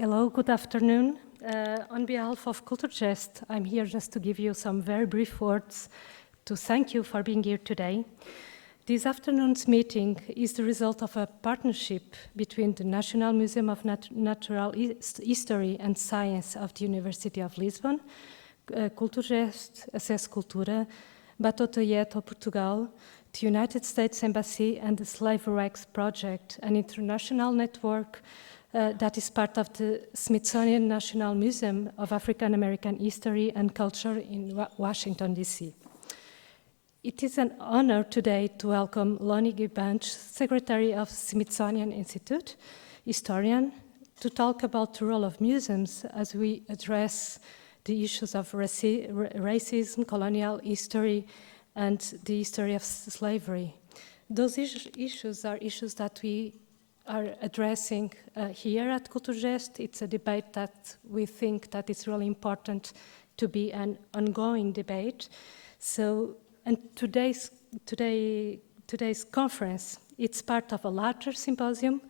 Hello, good afternoon. On behalf of Culturgest, I'm here just to give you some very brief words to thank you for being here today. This afternoon's meeting is the result of a partnership between the National Museum of Natural History and Science of the University of Lisbon, Culturgest, Acesso Cultura, Batotoieto, Portugal, the United States Embassy, and the SlaveRex Project, an international network that is part of the Smithsonian National Museum of African American History and Culture in Washington, D.C. It is an honor today to welcome Lonnie G, Secretary of Smithsonian Institute, historian, to talk about the role of museums as we address the issues of racism, colonial history, and the history of slavery. Those issues are issues that we are addressing here at Culturgest. It's a debate that we think that it's really important to be an ongoing debate. So, and today's conference, it's part of a larger symposium.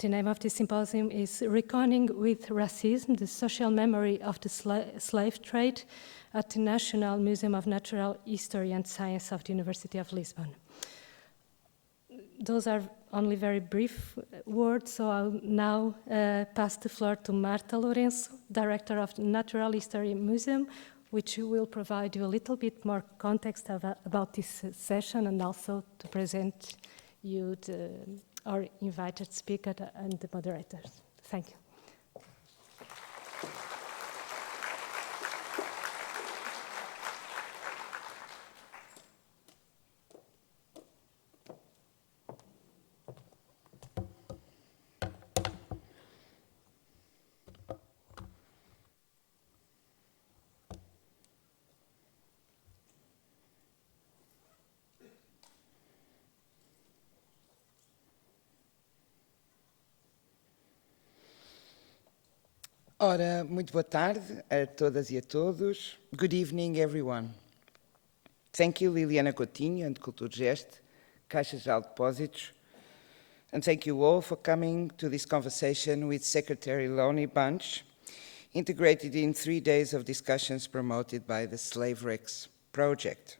The name of this symposium is Reckoning with Racism, the Social Memory of the Slave Trade at the National Museum of Natural History and Science of the University of Lisbon. Those are only very brief words, so I'll now pass the floor to Marta Lourenço, Director of the Natural History Museum, which will provide you a little bit more context about this session and also to present you our invited speaker and the moderators. Thank you. Ora, muito boa tarde a todas e a todos. Good evening, everyone. Thank you, Liliana Coutinho and Culturgest, Caixa Geral de Depósitos, and thank you all for coming to this conversation with Secretary Lonnie Bunch, integrated in 3 days of discussions promoted by the SlaveRex Project.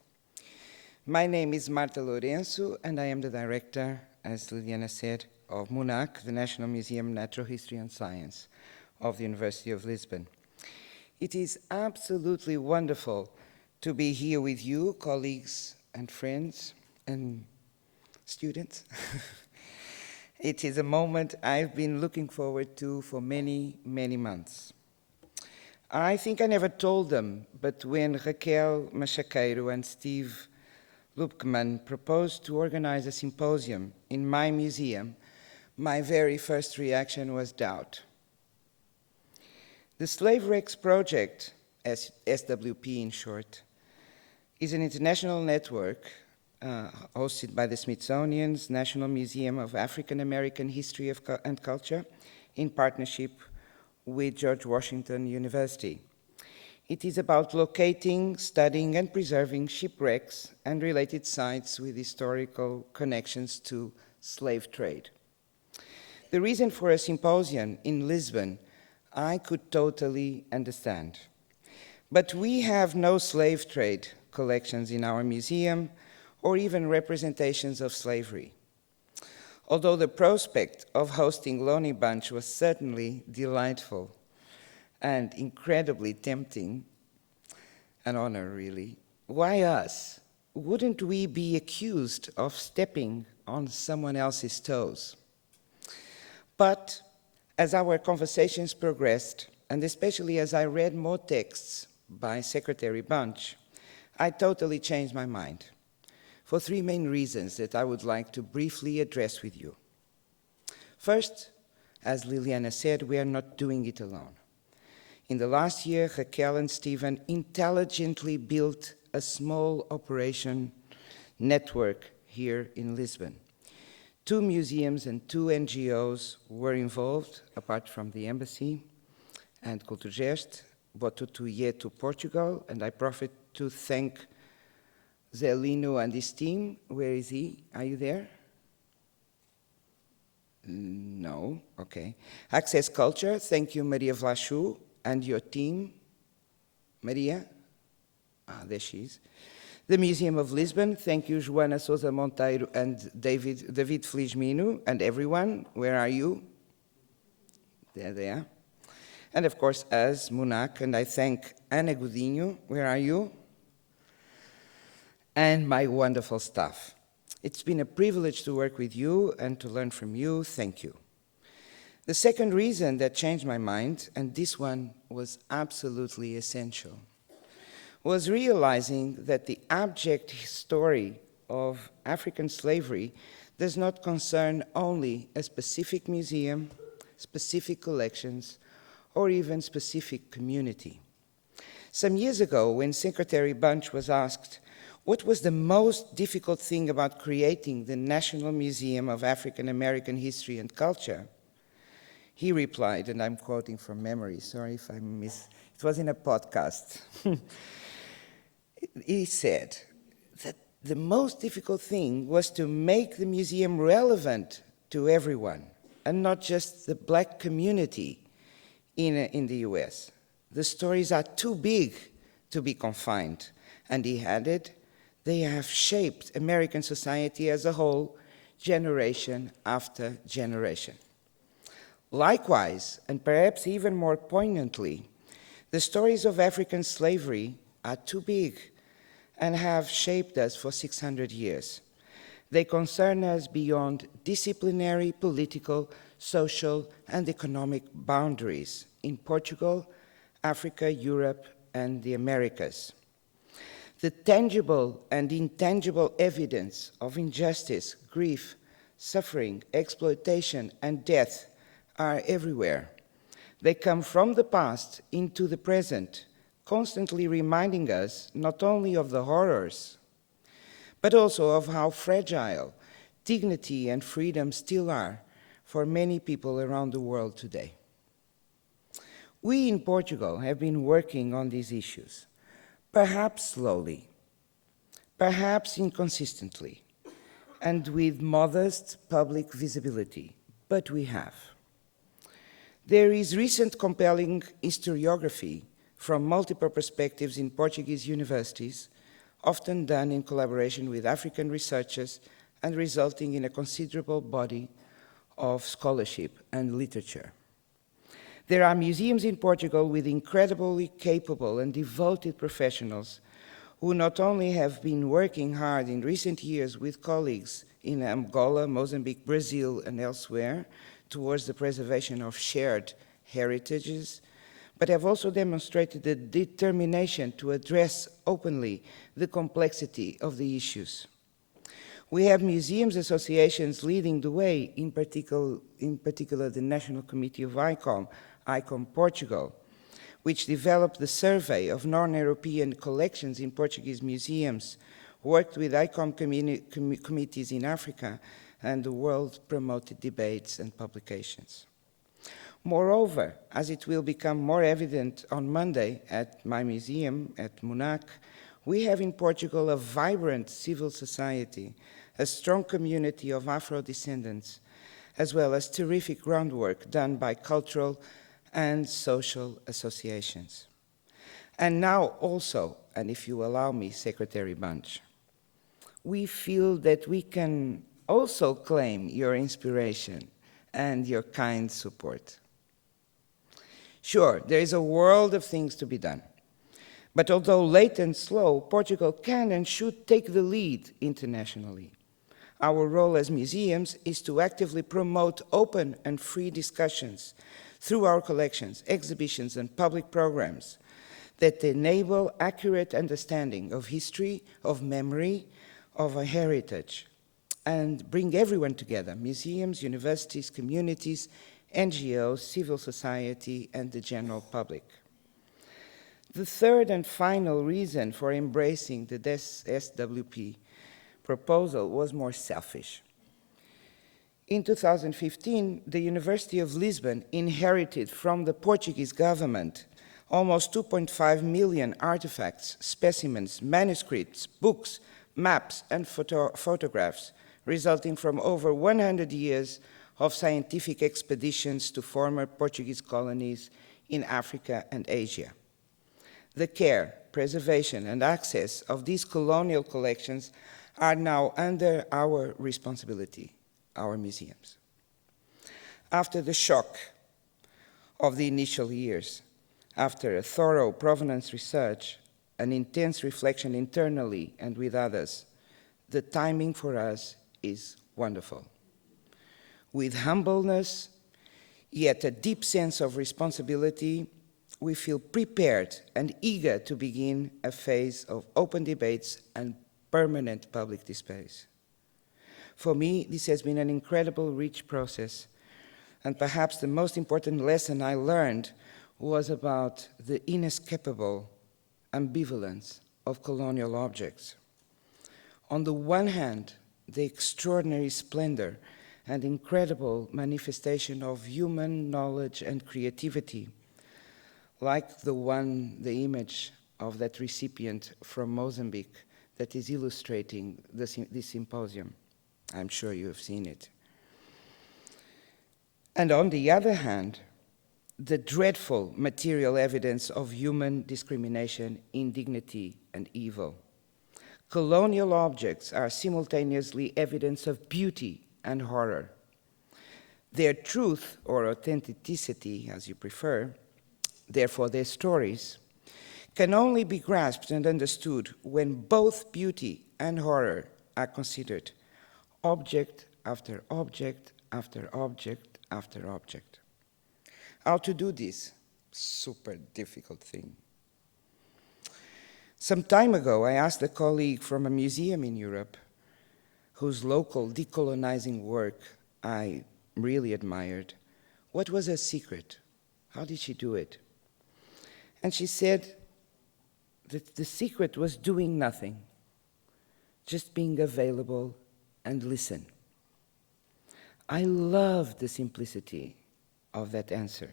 My name is Marta Lourenço, and I am the director, as Liliana said, of MUNAC, the National Museum of Natural History and Science of the University of Lisbon. It is absolutely wonderful to be here with you, colleagues and friends and students. It is a moment I've been looking forward to for many, many months. I think I never told them, but when Raquel Machaqueiro and Steve Lupkeman proposed to organize a symposium in my museum, my very first reaction was doubt. The SlaveRex Project, SWP in short, is an international network hosted by the Smithsonian's National Museum of African American History and Culture in partnership with George Washington University. It is about locating, studying, and preserving shipwrecks and related sites with historical connections to slave trade. The reason for a symposium in Lisbon I could totally understand. But we have no slave trade collections in our museum or even representations of slavery. Although the prospect of hosting Lonnie Bunch was certainly delightful and incredibly tempting, an honor really, why us? Wouldn't we be accused of stepping on someone else's toes? But as our conversations progressed, and especially as I read more texts by Secretary Bunch, I totally changed my mind for 3 main reasons that I would like to briefly address with you. First, as Liliana said, we are not doing it alone. In the last year, Raquel and Stephen intelligently built a small operation network here in Lisbon. 2 museums and 2 NGOs were involved, apart from the embassy and Culturgest, Batotoieto, Portugal, and I profit to thank Zelino and his team. Where is he? Are you there? No, okay. Access Culture, thank you, Maria Vlachou, and your team. Maria? Ah, there she is. The Museum of Lisbon, thank you, Joana Sousa Monteiro and David Felizmino, and everyone. Where are you? There they are. And of course, us, MUNAC, and I thank Ana Godinho. Where are you? And my wonderful staff. It's been a privilege to work with you and to learn from you. Thank you. The second reason that changed my mind, and this one was absolutely essential, was realizing that the abject story of African slavery does not concern only a specific museum, specific collections, or even specific community. Some years ago, when Secretary Bunch was asked what was the most difficult thing about creating the National Museum of African American History and Culture, he replied, and I'm quoting from memory, sorry if I it was in a podcast. He said that the most difficult thing was to make the museum relevant to everyone, and not just the black community in the US. The stories are too big to be confined. And he added, they have shaped American society as a whole, generation after generation. Likewise, and perhaps even more poignantly, the stories of African slavery are too big and have shaped us for 600 years. They concern us beyond disciplinary, political, social, and economic boundaries in Portugal, Africa, Europe, and the Americas. The tangible and intangible evidence of injustice, grief, suffering, exploitation, and death are everywhere. They come from the past into the present, constantly reminding us not only of the horrors, but also of how fragile dignity and freedom still are for many people around the world today. We in Portugal have been working on these issues, perhaps slowly, perhaps inconsistently, and with modest public visibility, but we have. There is recent compelling historiography from multiple perspectives in Portuguese universities, often done in collaboration with African researchers and resulting in a considerable body of scholarship and literature. There are museums in Portugal with incredibly capable and devoted professionals who not only have been working hard in recent years with colleagues in Angola, Mozambique, Brazil, and elsewhere towards the preservation of shared heritages, but have also demonstrated the determination to address openly the complexity of the issues. We have museums associations leading the way, in particular the National Committee of ICOM Portugal, which developed the survey of non-European collections in Portuguese museums, worked with ICOM committees in Africa, and the world promoted debates and publications. Moreover, as it will become more evident on Monday at my museum at MUNAC, we have in Portugal a vibrant civil society, a strong community of Afro-descendants, as well as terrific groundwork done by cultural and social associations. And now also, and if you allow me, Secretary Bunch, we feel that we can also claim your inspiration and your kind support. Sure, there is a world of things to be done. But although late and slow, Portugal can and should take the lead internationally. Our role as museums is to actively promote open and free discussions through our collections, exhibitions, and public programs that enable accurate understanding of history, of memory, of a heritage, and bring everyone together, museums, universities, communities, NGOs, civil society, and the general public. The third and final reason for embracing the SWP proposal was more selfish. In 2015, the University of Lisbon inherited from the Portuguese government almost 2.5 million artifacts, specimens, manuscripts, books, maps, and photographs, resulting from over 100 years of scientific expeditions to former Portuguese colonies in Africa and Asia. The care, preservation, and access of these colonial collections are now under our responsibility, our museums. After the shock of the initial years, after a thorough provenance research, an intense reflection internally and with others, the timing for us is wonderful. With humbleness, yet a deep sense of responsibility, we feel prepared and eager to begin a phase of open debates and permanent public displays. For me, this has been an incredible, rich process, and perhaps the most important lesson I learned was about the inescapable ambivalence of colonial objects. On the one hand, the extraordinary splendor and incredible manifestation of human knowledge and creativity, like the image of that recipient from Mozambique that is illustrating this symposium. I'm sure you have seen it. And on the other hand, the dreadful material evidence of human discrimination, indignity, and evil. Colonial objects are simultaneously evidence of beauty and horror. Their truth or authenticity, as you prefer, therefore their stories, can only be grasped and understood when both beauty and horror are considered, object after object after object after object. How to do this? Super difficult thing. Some time ago, I asked a colleague from a museum in Europe whose local decolonizing work I really admired, what was her secret? How did she do it? And she said that the secret was doing nothing, just being available and listen. I love the simplicity of that answer.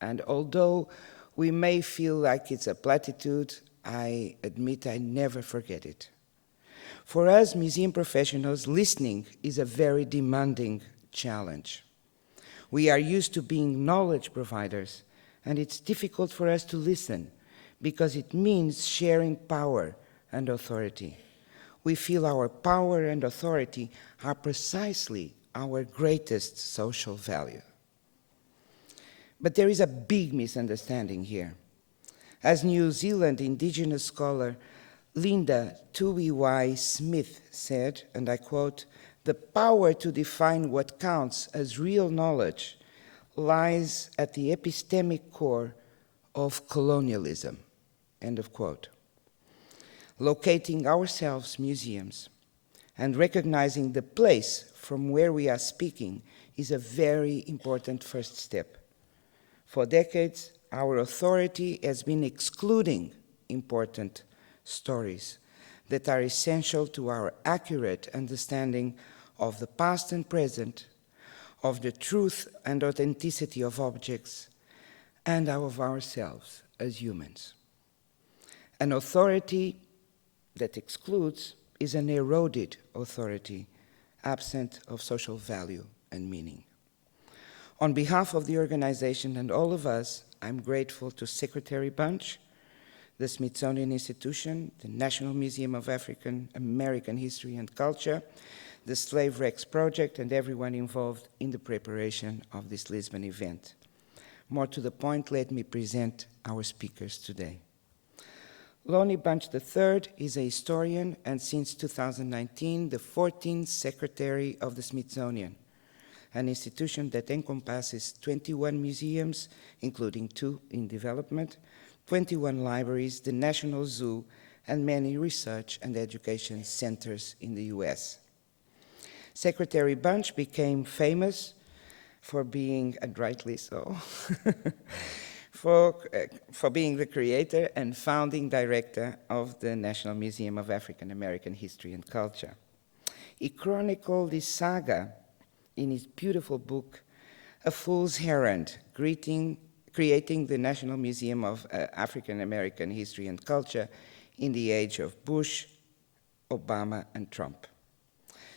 And although we may feel like it's a platitude, I admit I never forget it. For us museum professionals, listening is a very demanding challenge. We are used to being knowledge providers, and it's difficult for us to listen because it means sharing power and authority. We feel our power and authority are precisely our greatest social value. But there is a big misunderstanding here. As New Zealand indigenous scholar Linda Tuiwai Smith said, and I quote, "The power to define what counts as real knowledge lies at the epistemic core of colonialism," end of quote. Locating ourselves museums and recognizing the place from where we are speaking is a very important first step. For decades, our authority has been excluding important stories that are essential to our accurate understanding of the past and present, of the truth and authenticity of objects, and of ourselves as humans. An authority that excludes is an eroded authority, absent of social value and meaning. On behalf of the organization and all of us, I'm grateful to Secretary Bunch, the Smithsonian Institution, the National Museum of African American History and Culture, the Slave Rex Project, and everyone involved in the preparation of this Lisbon event. More to the point, let me present our speakers today. Lonnie Bunch III is a historian and since 2019, the 14th Secretary of the Smithsonian, an institution that encompasses 21 museums, including 2 in development, 21 libraries, the National Zoo, and many research and education centers in the US. Secretary Bunch became famous for being, and rightly so, for being the creator and founding director of the National Museum of African American History and Culture. He chronicled this saga in his beautiful book, A Fool's Errand, creating the National Museum of African American History and Culture in the age of Bush, Obama, and Trump.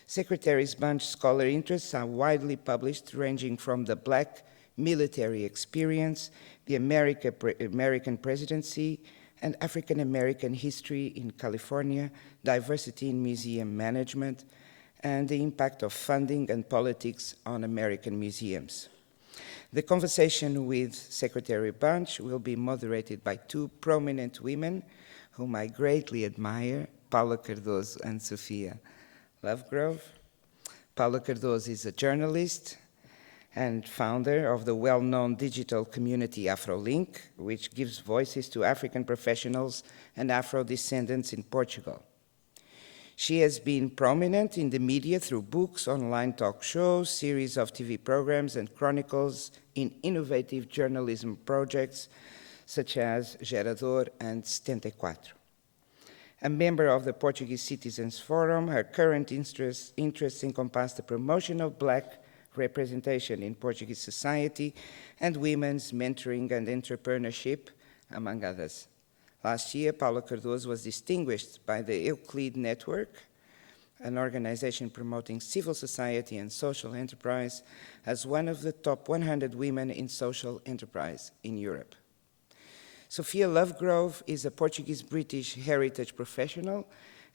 Secretary Bunch's scholar interests are widely published, ranging from the Black military experience, the American presidency, and African American history in California, diversity in museum management, and the impact of funding and politics on American museums. The conversation with Secretary Bunch will be moderated by two prominent women whom I greatly admire, Paula Cardoso and Sofia Lovegrove. Paula Cardoso is a journalist and founder of the well-known digital community AfroLink, which gives voices to African professionals and Afro-descendants in Portugal. She has been prominent in the media through books, online talk shows, series of TV programs, and chronicles in innovative journalism projects such as Gerador and 74. A member of the Portuguese Citizens Forum, her current interests encompass the promotion of Black representation in Portuguese society and women's mentoring and entrepreneurship, among others. Last year, Paula Cardoso was distinguished by the Euclid Network, an organization promoting civil society and social enterprise, as one of the top 100 women in social enterprise in Europe. Sofia Lovegrove is a Portuguese-British heritage professional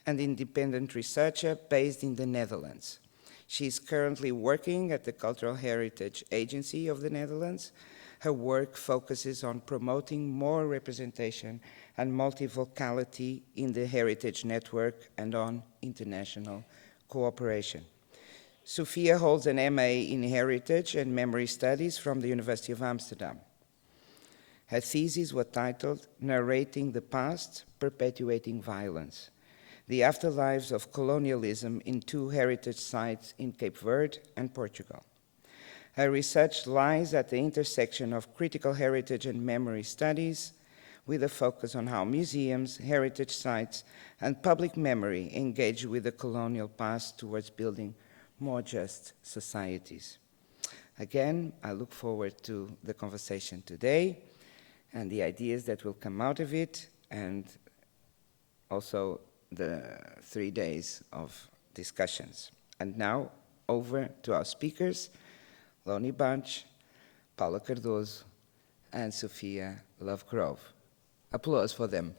and independent researcher based in the Netherlands. She is currently working at the Cultural Heritage Agency of the Netherlands. Her work focuses on promoting more representation and multivocality in the heritage network and on international cooperation. Sofia holds an MA in Heritage and Memory Studies from the University of Amsterdam. Her thesis was titled Narrating the Past, Perpetuating Violence: The Afterlives of Colonialism in Two Heritage Sites in Cape Verde and Portugal. Her research lies at the intersection of critical heritage and memory studies, with a focus on how museums, heritage sites, and public memory engage with the colonial past towards building more just societies. Again, I look forward to the conversation today and the ideas that will come out of it, and also the 3 days of discussions. And now, over to our speakers, Lonnie Bunch, Paula Cardoso, and Sofia Lovegrove. Applause for them.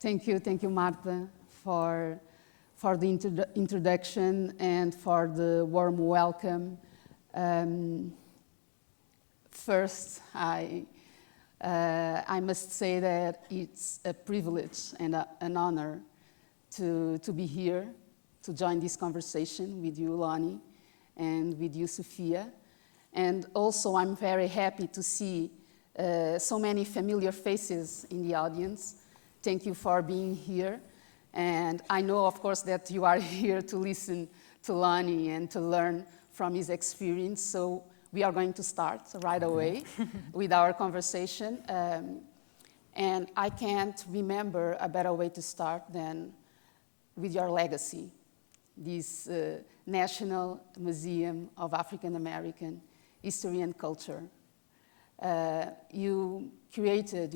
Thank you, Marta, for the introduction and for the warm welcome. First, I must say that it's a privilege and an honor to be here, to join this conversation with you, Lonnie, and with you, Sofia. And also, I'm very happy to see so many familiar faces in the audience. Thank you for being here. And I know, of course, that you are here to listen to Lonnie and to learn from his experience. So we are going to start right away with our conversation. And I can't remember a better way to start than with your legacy, this National Museum of African American History and Culture. You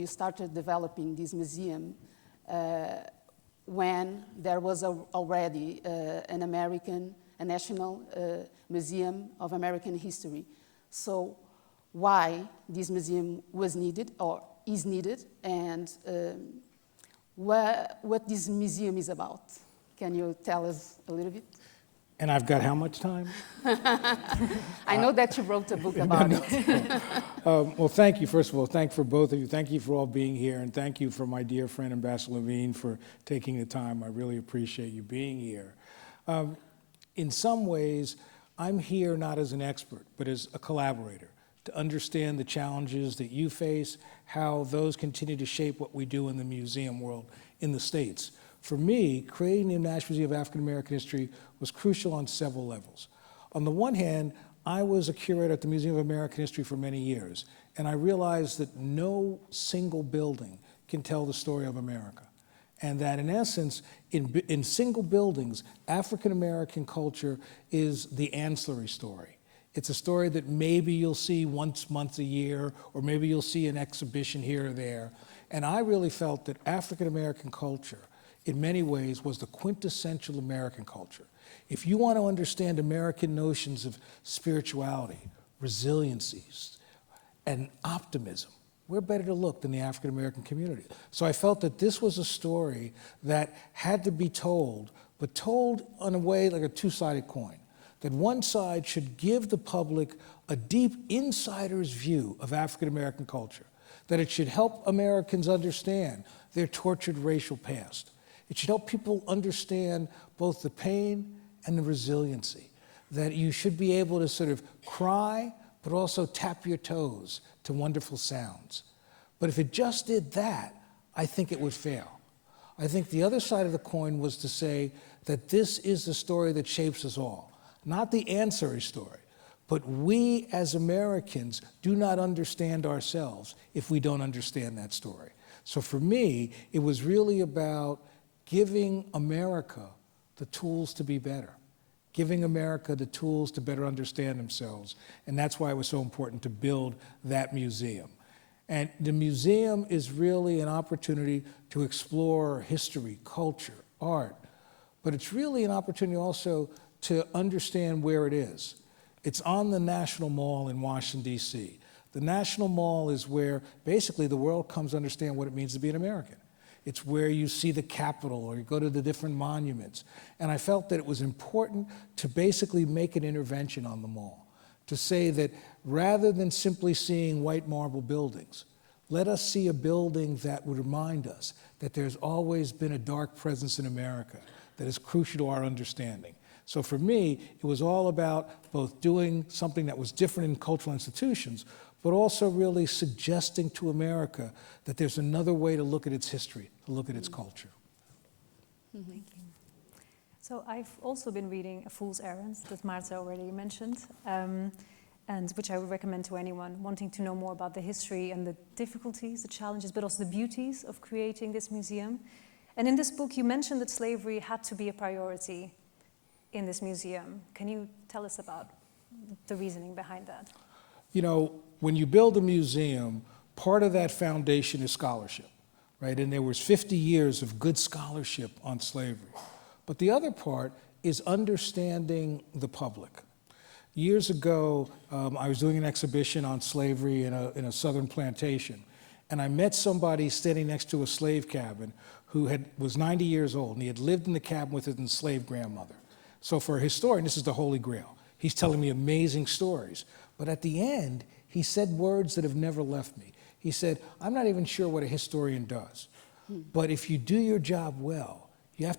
started developing this museum when there was already a National Museum of American History. So why this museum was needed or is needed, and what this museum is about? Can you tell us a little bit? And I've got how much time? I know that you wrote a book about it. Well, thank you, first of all. Thank you for both of you. Thank you for all being here, and thank you for my dear friend, Ambassador Levine, for taking the time. I really appreciate you being here. In some ways, I'm here not as an expert, but as a collaborator, to understand the challenges that you face, how those continue to shape what we do in the museum world in the States. For me, creating the National Museum of African American History was crucial on several levels. On the one hand, I was a curator at the Museum of American History for many years, and I realized that no single building can tell the story of America. And that in essence, in single buildings, African American culture is the ancillary story. It's a story that maybe you'll see once a year, or maybe you'll see an exhibition here or there. And I really felt that African American culture, in many ways, was the quintessential American culture. If you want to understand American notions of spirituality, resiliencies, and optimism, where better to look than the African American community? So I felt that this was a story that had to be told, but told in a way like a two-sided coin. That one side should give the public a deep insider's view of African American culture, that it should help Americans understand their tortured racial past. It should help people understand both the pain and the resiliency, that you should be able to sort of cry, but also tap your toes to wonderful sounds. But if it just did that, I think it would fail. I think the other side of the coin was to say that this is the story that shapes us all, not the ancillary story, but we as Americans do not understand ourselves if we don't understand that story. So for me, it was really about giving America the tools to be better, giving America the tools to better understand themselves. And that's why it was so important to build that museum. And the museum is really an opportunity to explore history, culture, art, but it's really an opportunity also to understand where it is. It's on the National Mall in Washington, D.C. The National Mall is where basically the world comes to understand what it means to be an American. It's where you see the Capitol or you go to the different monuments. And I felt that it was important to basically make an intervention on the mall, to say that rather than simply seeing white marble buildings, let us see a building that would remind us that there's always been a dark presence in America that is crucial to our understanding. So for me, it was all about both doing something that was different in cultural institutions, but also really suggesting to America that there's another way to look at its history, to look at its culture. Thank you. So I've also been reading A Fool's Errand, that Marta already mentioned, and which I would recommend to anyone wanting to know more about the history and the difficulties, the challenges, but also the beauties of creating this museum. And in this book, you mentioned that slavery had to be a priority in this museum. Can you tell us about the reasoning behind that? You know, when you build a museum, part of that foundation is scholarship, right? And there was 50 years of good scholarship on slavery. But the other part is understanding the public. Years ago, I was doing an exhibition on slavery in a southern plantation, and I met somebody standing next to a slave cabin who was 90 years old, and he had lived in the cabin with his enslaved grandmother. So for a historian, this is the Holy Grail. He's telling me amazing stories. But at the end, he said words that have never left me. He said, I'm not even sure what a historian does, but if you do your job well, you have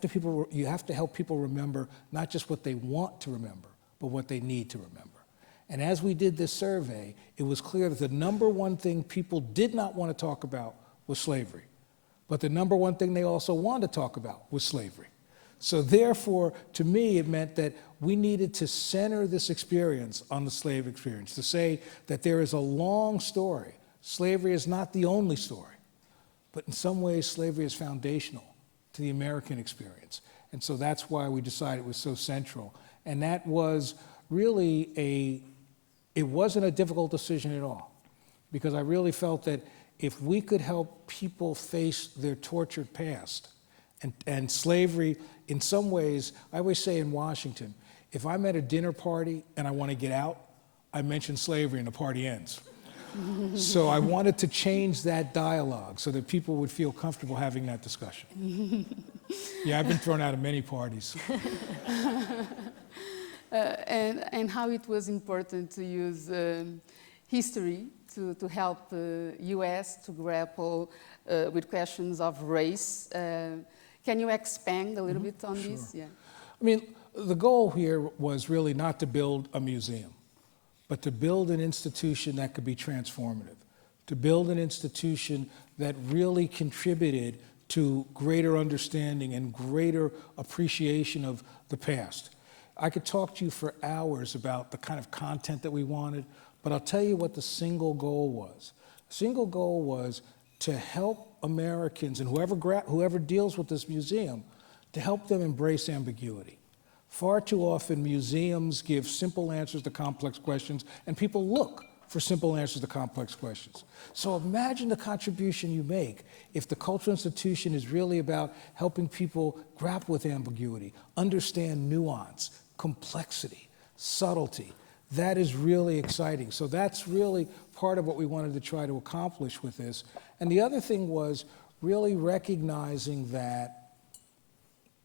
to help people remember not just what they want to remember, but what they need to remember. And as we did this survey, it was clear that the number one thing people did not want to talk about was slavery. But the number one thing they also wanted to talk about was slavery. So therefore, to me, it meant that we needed to center this experience on the slave experience, to say that there is a long story. Slavery is not the only story, but in some ways, slavery is foundational to the American experience. And so that's why we decided it was so central. And that was really it wasn't a difficult decision at all, because I really felt that if we could help people face their tortured past, and slavery, in some ways, I always say in Washington, if I'm at a dinner party and I want to get out, I mention slavery and the party ends. So I wanted to change that dialogue so that people would feel comfortable having that discussion. Yeah, I've been thrown out of many parties. And how it was important to use history to help the US to grapple with questions of race. Can you expand a little bit on this? Yeah. I mean, the goal here was really not to build a museum, but to build an institution that could be transformative, to build an institution that really contributed to greater understanding and greater appreciation of the past. I could talk to you for hours about the kind of content that we wanted, but I'll tell you what the single goal was. The single goal was to help Americans and whoever deals with this museum, to help them embrace ambiguity. Far too often, museums give simple answers to complex questions, and people look for simple answers to complex questions. So imagine the contribution you make if the cultural institution is really about helping people grapple with ambiguity, understand nuance, complexity, subtlety. That is really exciting. So that's really part of what we wanted to try to accomplish with this. And the other thing was really recognizing that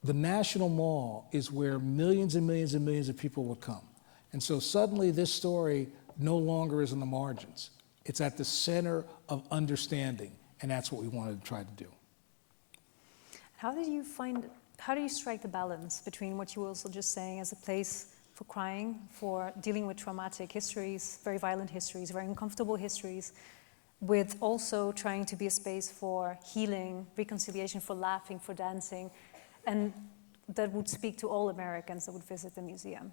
the National Mall is where millions and millions and millions of people would come. And so suddenly this story no longer is in the margins. It's at the center of understanding, and that's what we wanted to try to do. How do you strike the balance between what you were also just saying as a place for crying, for dealing with traumatic histories, very violent histories, very uncomfortable histories, with also trying to be a space for healing, reconciliation, for laughing, for dancing, and that would speak to all Americans that would visit the museum?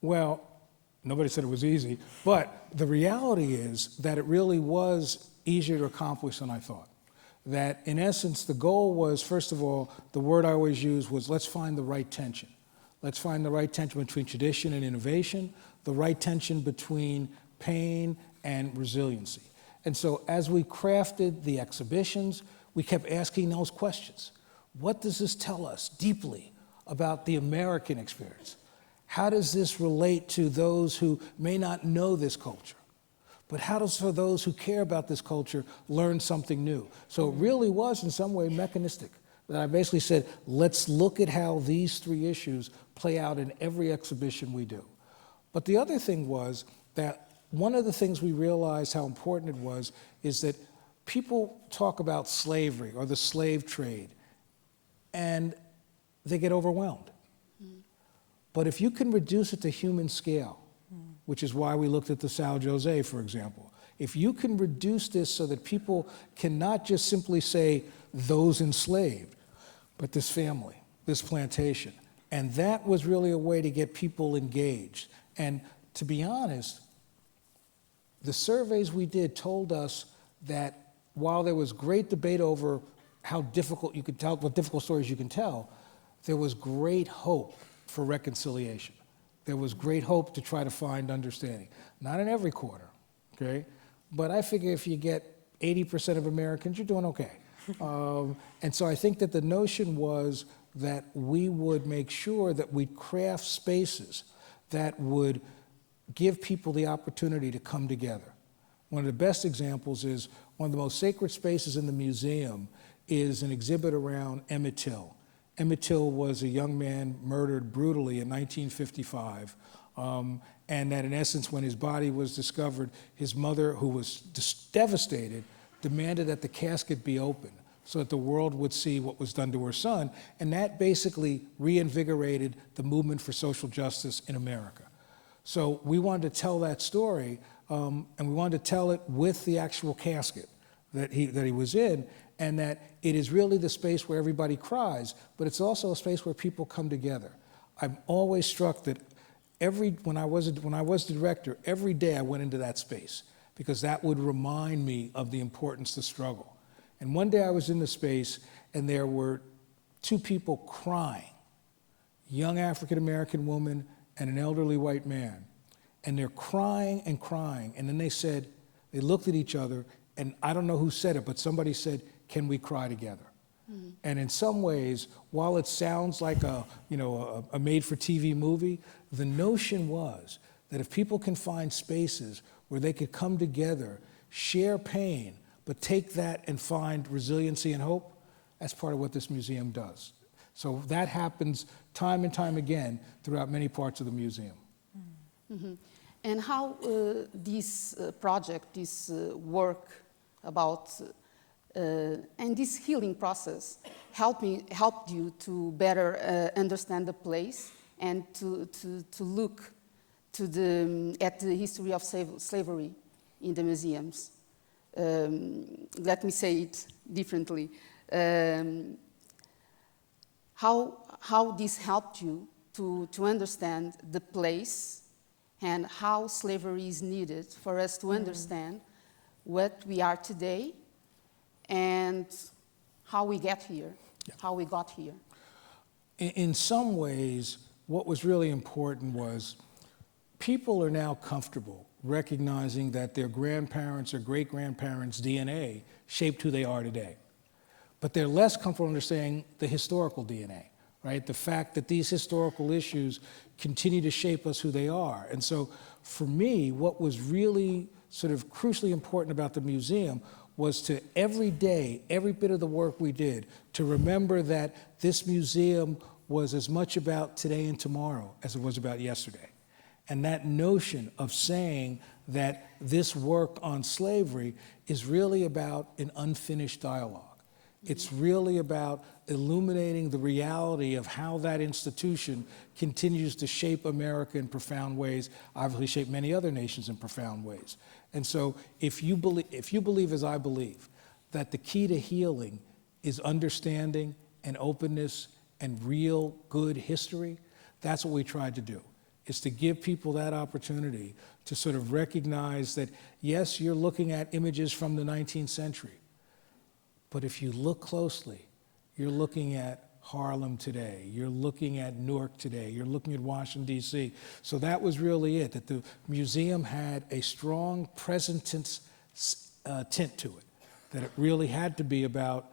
Well, nobody said it was easy, but the reality is that it really was easier to accomplish than I thought. That in essence, the goal was, first of all, the word I always use was, let's find the right tension. Let's find the right tension between tradition and innovation, the right tension between pain and resiliency. And so as we crafted the exhibitions, we kept asking those questions. What does this tell us deeply about the American experience? How does this relate to those who may not know this culture? But how does, for those who care about this culture, learn something new? So it really was, in some way, mechanistic. That I basically said, let's look at how these three issues play out in every exhibition we do. But the other thing was that one of the things we realized how important it was is that people talk about slavery or the slave trade, and they get overwhelmed. But if you can reduce it to human scale, which is why we looked at the São José, for example, if you can reduce this so that people can not just simply say those enslaved, but this family, this plantation, and that was really a way to get people engaged. And to be honest, the surveys we did told us that while there was great debate over how difficult you could tell, what difficult stories you can tell, there was great hope for reconciliation. There was great hope to try to find understanding. Not in every quarter, okay? But I figure if you get 80% of Americans, you're doing okay. And so I think that the notion was that we would make sure that we craft spaces that would give people the opportunity to come together. One of the best examples is one of the most sacred spaces in the museum is an exhibit around Emmett Till. Emmett Till was a young man murdered brutally in 1955, and that in essence, when his body was discovered, his mother, who was devastated, demanded that the casket be opened so that the world would see what was done to her son, and that basically reinvigorated the movement for social justice in America. So we wanted to tell that story, and we wanted to tell it with the actual casket that he was in, and that it is really the space where everybody cries, but it's also a space where people come together. I'm always struck that when I was the director, every day I went into that space because that would remind me of the importance to struggle. And one day I was in the space and there were two people crying, a young African-American woman and an elderly white man. And they're crying and crying. And then they looked at each other, and I don't know who said it, but somebody said, "Can we cry together?" Mm-hmm. And in some ways, while it sounds like a made-for-TV movie, the notion was that if people can find spaces where they could come together, share pain, but take that and find resiliency and hope, that's part of what this museum does. So that happens time and time again throughout many parts of the museum. Mm-hmm. And how this project, this work about, and this healing process helped you to better understand the place and to look at the history of slavery in the museums. Let me say it differently. How this helped you to understand the place and how slavery is needed for us to understand what we are today and how we get here, how we got here. In some ways, what was really important was people are now comfortable recognizing that their grandparents' or great-grandparents' DNA shaped who they are today. But they're less comfortable understanding the historical DNA, right? The fact that these historical issues continue to shape us who they are. And so for me, what was really sort of crucially important about the museum was to every day, every bit of the work we did, to remember that this museum was as much about today and tomorrow as it was about yesterday. And that notion of saying that this work on slavery is really about an unfinished dialogue. It's really about illuminating the reality of how that institution continues to shape America in profound ways, obviously shape many other nations in profound ways. And so if you believe as I believe, that the key to healing is understanding and openness and real good history, that's what we tried to do, is to give people that opportunity to sort of recognize that, yes, you're looking at images from the 19th century, but if you look closely, you're looking at Harlem today, you're looking at Newark today, you're looking at Washington, D.C. So that was really it, that the museum had a strong present tense tint to it, that it really had to be about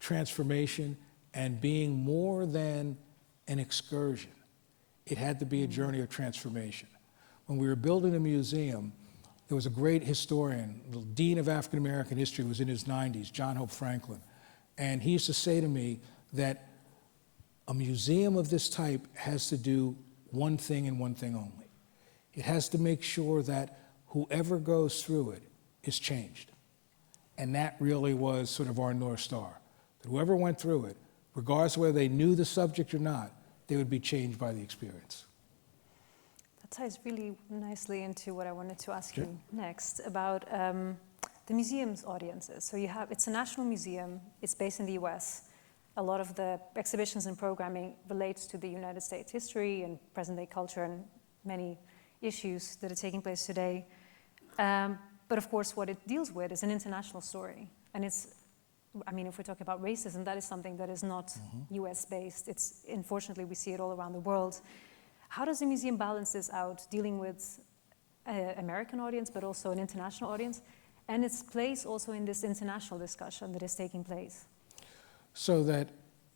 transformation and being more than an excursion. It had to be a journey of transformation. When we were building a museum, there was a great historian, the Dean of African American History, was in his 90s, John Hope Franklin, and he used to say to me that a museum of this type has to do one thing and one thing only. It has to make sure that whoever goes through it is changed. And that really was sort of our North Star, that whoever went through it, regardless of whether they knew the subject or not, they would be changed by the experience. That ties really nicely into what I wanted to ask you next about the museum's audiences. So it's a national museum, it's based in the US. A lot of the exhibitions and programming relates to the United States history and present-day culture and many issues that are taking place today. But of course, what it deals with is an international story. And if we're talking about racism, that is something that is not US-based. Unfortunately, we see it all around the world. How does the museum balance this out, dealing with an American audience, but also an international audience, and its place also in this international discussion that is taking place? So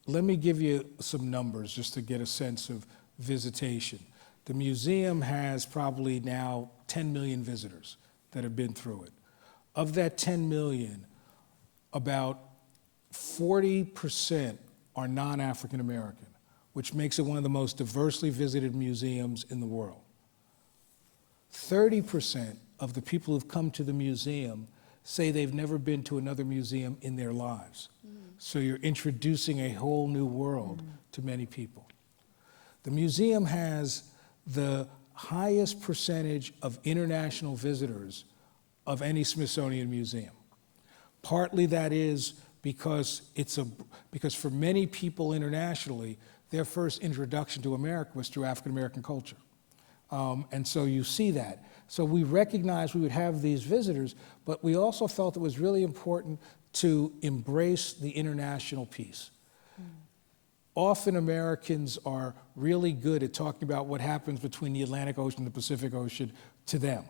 let me give you some numbers just to get a sense of visitation. The museum has probably now 10 million visitors that have been through it. Of that 10 million, about 40% are non-African American, which makes it one of the most diversely visited museums in the world. 30% of the people who've come to the museum say they've never been to another museum in their lives. So you're introducing a whole new world to many people. The museum has the highest percentage of international visitors of any Smithsonian museum. Partly that is because for many people internationally, their first introduction to America was through African American culture. And so you see that. So we recognized we would have these visitors, but we also felt it was really important to embrace the international piece. Often Americans are really good at talking about what happens between the Atlantic Ocean and the Pacific Ocean to them.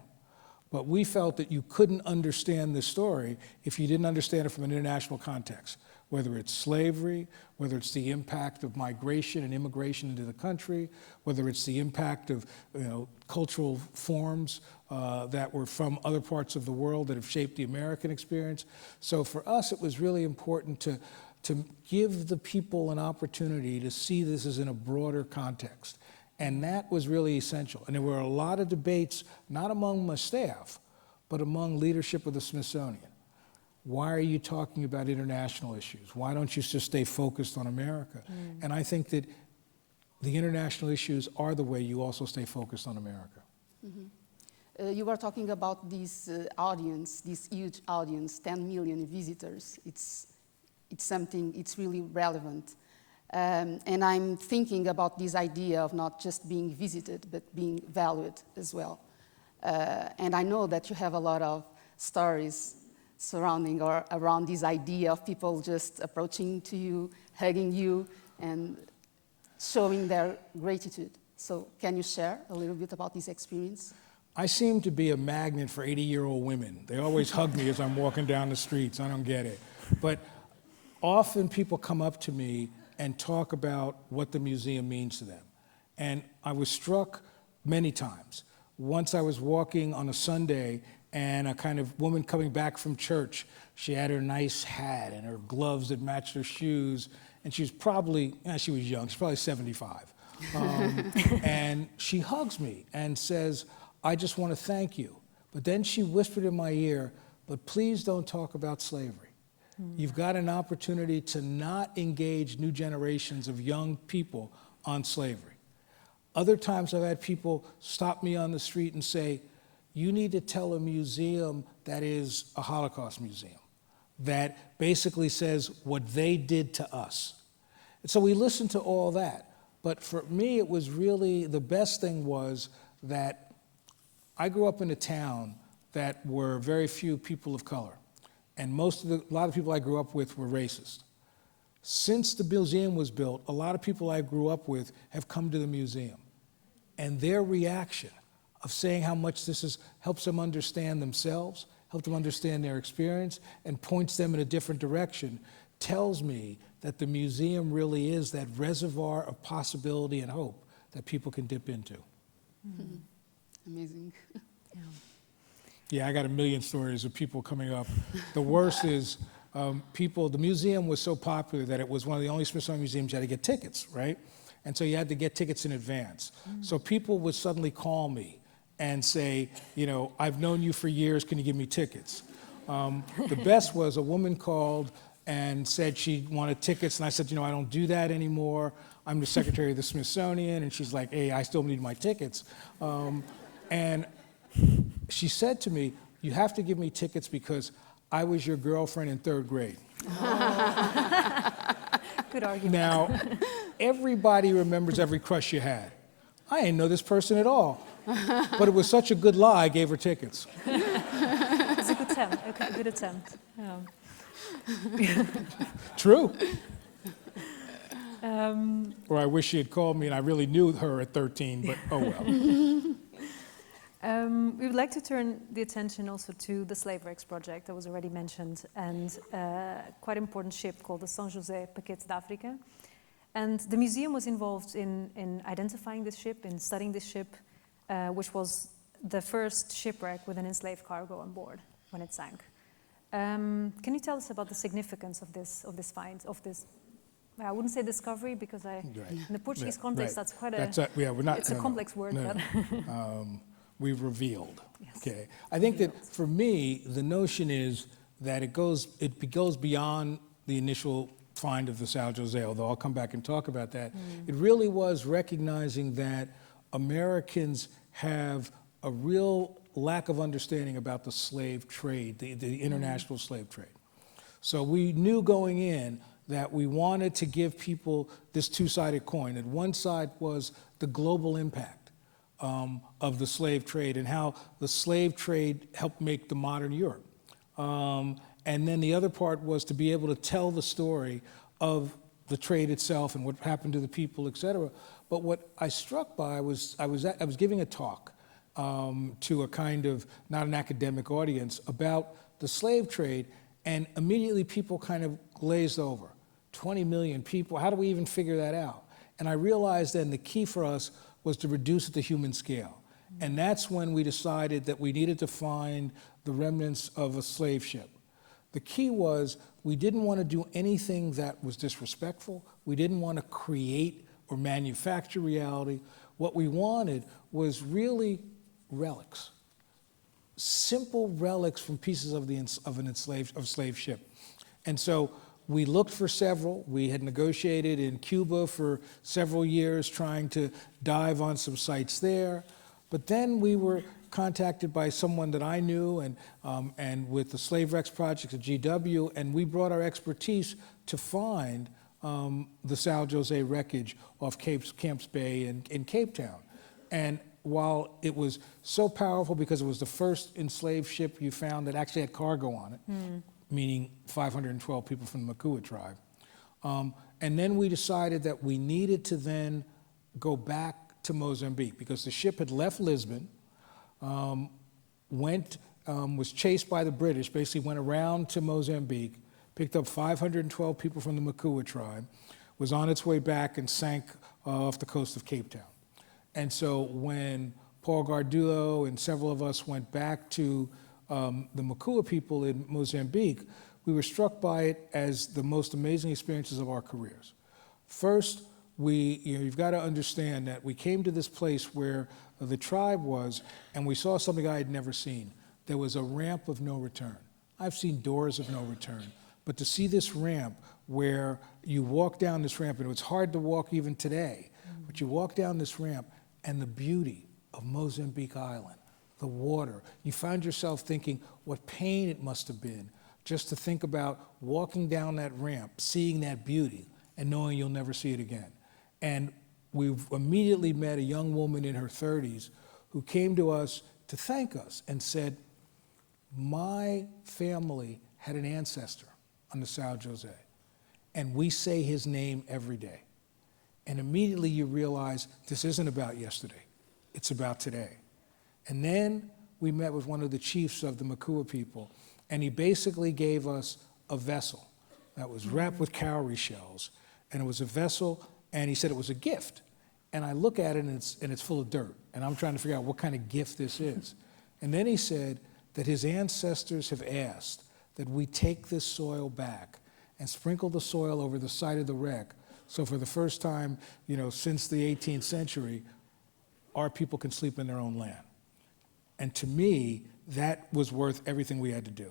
But we felt that you couldn't understand this story if you didn't understand it from an international context, whether it's slavery, whether it's the impact of migration and immigration into the country, whether it's the impact of cultural forms that were from other parts of the world that have shaped the American experience. So for us, it was really important to give the people an opportunity to see this as in a broader context. And that was really essential. And there were a lot of debates, not among my staff, but among leadership of the Smithsonian. Why are you talking about international issues? Why don't you just stay focused on America? And I think that the international issues are the way you also stay focused on America. You were talking about this audience, this huge audience, 10 million visitors. It's something, it's really relevant. And I'm thinking about this idea of not just being visited, but being valued as well. And I know that you have a lot of stories surrounding or around this idea of people just approaching to you, hugging you, and showing their gratitude. So can you share a little bit about this experience? I seem to be a magnet for 80-year-old women. They always hug me as I'm walking down the streets. I don't get it. But often people come up to me and talk about what the museum means to them. And I was struck many times. Once I was walking on a Sunday and a kind of woman coming back from church. She had her nice hat and her gloves that matched her shoes. And she was probably, she was young, she's probably 75. And she hugs me and says, I just want to thank you. But then she whispered in my ear, but please don't talk about slavery. You've got an opportunity to not engage new generations of young people on slavery. Other times I've had people stop me on the street and say, you need to tell a museum that is a Holocaust museum, that basically says what they did to us. And so we listened to all that. But for me, it was really, the best thing was that I grew up in a town that were very few people of color. And a lot of people I grew up with were racist. Since the museum was built, a lot of people I grew up with have come to the museum. And their reaction of saying how much this helps them understand themselves, helps them understand their experience, and points them in a different direction, tells me that the museum really is that reservoir of possibility and hope that people can dip into. Amazing. Yeah, I got a million stories of people coming up. The worst is the museum was so popular that it was one of the only Smithsonian museums you had to get tickets, right? And so you had to get tickets in advance. So people would suddenly call me and say, I've known you for years, can you give me tickets? The best was a woman called and said she wanted tickets, and I said, I don't do that anymore. I'm the secretary of the Smithsonian, and she's like, hey, I still need my tickets. And she said to me, you have to give me tickets because I was your girlfriend in 3rd grade. Good argument. Now, everybody remembers every crush you had. I didn't know this person at all. But it was such a good lie, I gave her tickets. It's a good attempt. A good attempt. Yeah. True. Or I wish she had called me and I really knew her at 13, but oh well. We would like to turn the attention also to the slave wrecks project that was already mentioned, and quite important ship called the São José Paquete d'África. And the museum was involved in identifying this ship, in studying this ship, which was the first shipwreck with an enslaved cargo on board when it sank. Can you tell us about the significance of this find, of this? I wouldn't say discovery because in the Portuguese context that's quite it's a complex word. No. We've revealed. Yes. Okay. I think that for me, the notion is that it goes beyond the initial find of the São José, although I'll come back and talk about that. It really was recognizing that Americans have a real lack of understanding about the slave trade, the international slave trade. So we knew going in that we wanted to give people this two-sided coin, that one side was the global impact of the slave trade and how the slave trade helped make the modern Europe. And then the other part was to be able to tell the story of the trade itself and what happened to the people, et cetera. But what I struck by was I was giving a talk to a kind of, not an academic audience, about the slave trade, and immediately people kind of glazed over. 20 million people, how do we even figure that out? And I realized then the key for us was to reduce it to human scale. And that's when we decided that we needed to find the remnants of a slave ship. The key was we didn't want to do anything that was disrespectful. We didn't want to create or manufacture reality. What we wanted was really relics, simple relics from pieces of a slave ship. And so we looked for several. We had negotiated in Cuba for several years trying to dive on some sites there. But then we were contacted by someone that I knew and with the Slave Wrecks Project at GW, and we brought our expertise to find the São Jose wreckage off Camps Bay in Cape Town. And while it was so powerful because it was the first enslaved ship you found that actually had cargo on it, meaning 512 people from the Makua tribe, and then we decided that we needed to then go back to Mozambique because the ship had left Lisbon, was chased by the British, basically went around to Mozambique, picked up 512 people from the Makua tribe, was on its way back and sank off the coast of Cape Town. And so when Paul Gardulo and several of us went back to the Makua people in Mozambique, we were struck by it as the most amazing experiences of our careers. First, you've got to understand that we came to this place where the tribe was, and we saw something I had never seen. There was a ramp of no return. I've seen doors of no return, but to see this ramp where you walk down this ramp, and it's hard to walk even today, but you walk down this ramp, and the beauty of Mozambique Island, the water, you found yourself thinking what pain it must have been just to think about walking down that ramp, seeing that beauty, and knowing you'll never see it again. And we've immediately met a young woman in her 30s who came to us to thank us and said, my family had an ancestor on the São Jose, and we say his name every day. And immediately you realize this isn't about yesterday, it's about today. And then we met with one of the chiefs of the Makua people, and he basically gave us a vessel that was wrapped with cowrie shells, and it was a vessel, and he said it was a gift. And I look at it, and it's full of dirt, and I'm trying to figure out what kind of gift this is. And then he said that his ancestors have asked that we take this soil back and sprinkle the soil over the site of the wreck, so for the first time, since the 18th century, our people can sleep in their own land. And to me, that was worth everything we had to do.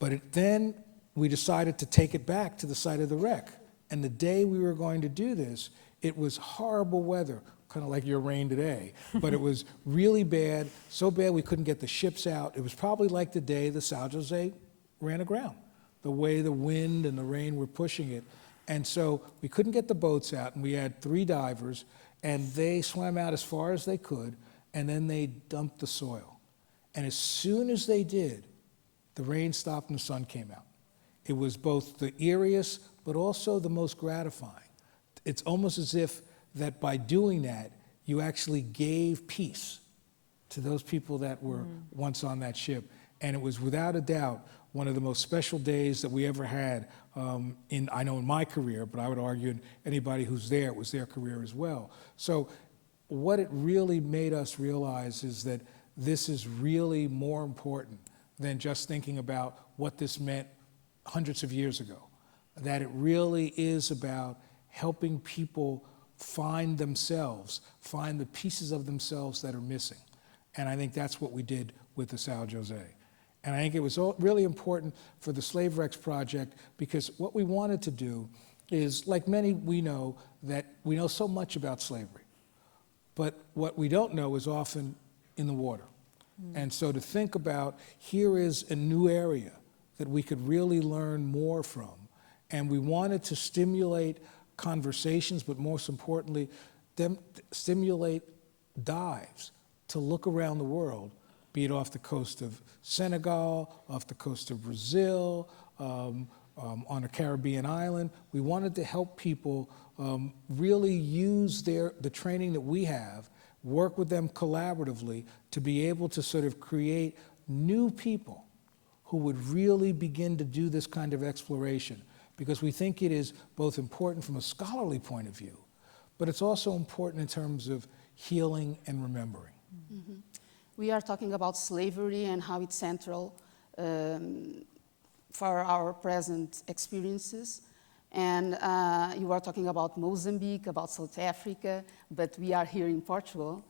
But then we decided to take it back to the site of the wreck. And the day we were going to do this, it was horrible weather, kind of like your rain today. But it was really bad, so bad we couldn't get the ships out. It was probably like the day the São Jose ran aground, the way the wind and the rain were pushing it. And so we couldn't get the boats out, and we had 3 divers, and they swam out as far as they could, and then they dumped the soil. And as soon as they did, the rain stopped and the sun came out. It was both the eeriest, but also the most gratifying. It's almost as if that by doing that, you actually gave peace to those people that were once on that ship. And it was without a doubt one of the most special days that we ever had in my career, but I would argue anybody who's there, it was their career as well. So what it really made us realize is that this is really more important than just thinking about what this meant hundreds of years ago. That it really is about helping people find themselves, find the pieces of themselves that are missing. And I think that's what we did with the São Jose. And I think it was really important for the Slave Wrecks Project because what we wanted to do is, like many we know so much about slavery, but what we don't know is often in the water. And so to think about, here is a new area that we could really learn more from, and we wanted to stimulate conversations, but most importantly, stimulate dives to look around the world, be it off the coast of Senegal, off the coast of Brazil, on a Caribbean island. We wanted to help people really use the training that we have, work with them collaboratively to be able to sort of create new people who would really begin to do this kind of exploration, because we think it is both important from a scholarly point of view, but it's also important in terms of healing and remembering. Mm-hmm. We are talking about slavery and how it's central for our present experiences. And you are talking about Mozambique, about South Africa, but we are here in Portugal,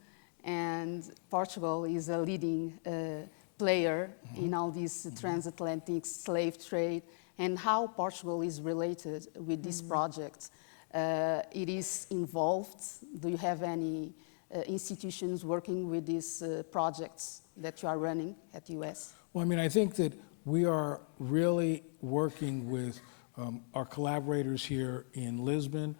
and Portugal is a leading player in all this transatlantic slave trade, and how Portugal is related with this project. It is involved. Do you have any institutions working with these projects that you are running at US? Well, I mean, I think that we are really working with our collaborators here in Lisbon,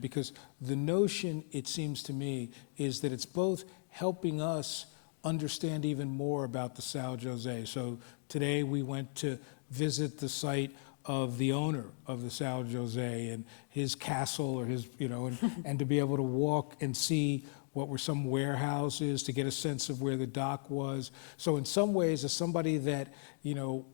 because the notion, it seems to me, is that it's both helping us understand even more about the São José. So today we went to visit the site of the owner of the São José and his castle, or his, and to be able to walk and see what were some warehouses, to get a sense of where the dock was. So in some ways, as somebody that,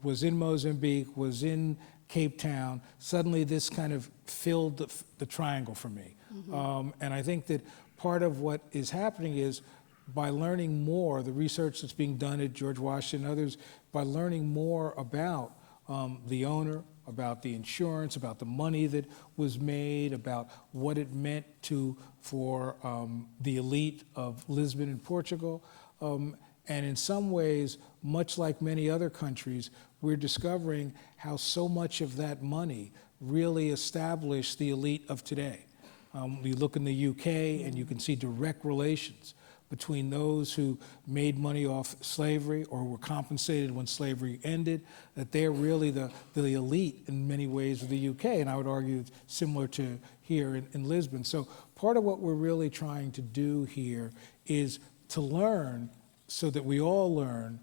was in Mozambique, was in Cape Town, suddenly this kind of filled the triangle for me. And I think that part of what is happening is, by learning more, the research that's being done at George Washington and others, by learning more about the owner, about the insurance, about the money that was made, about what it meant for the elite of Lisbon and Portugal. And in some ways, much like many other countries, we're discovering how so much of that money really established the elite of today. You look in the UK and you can see direct relations between those who made money off slavery or were compensated when slavery ended, that they're really the elite in many ways of the UK, and I would argue it's similar to here in Lisbon. So part of what we're really trying to do here is to learn, so that we all learn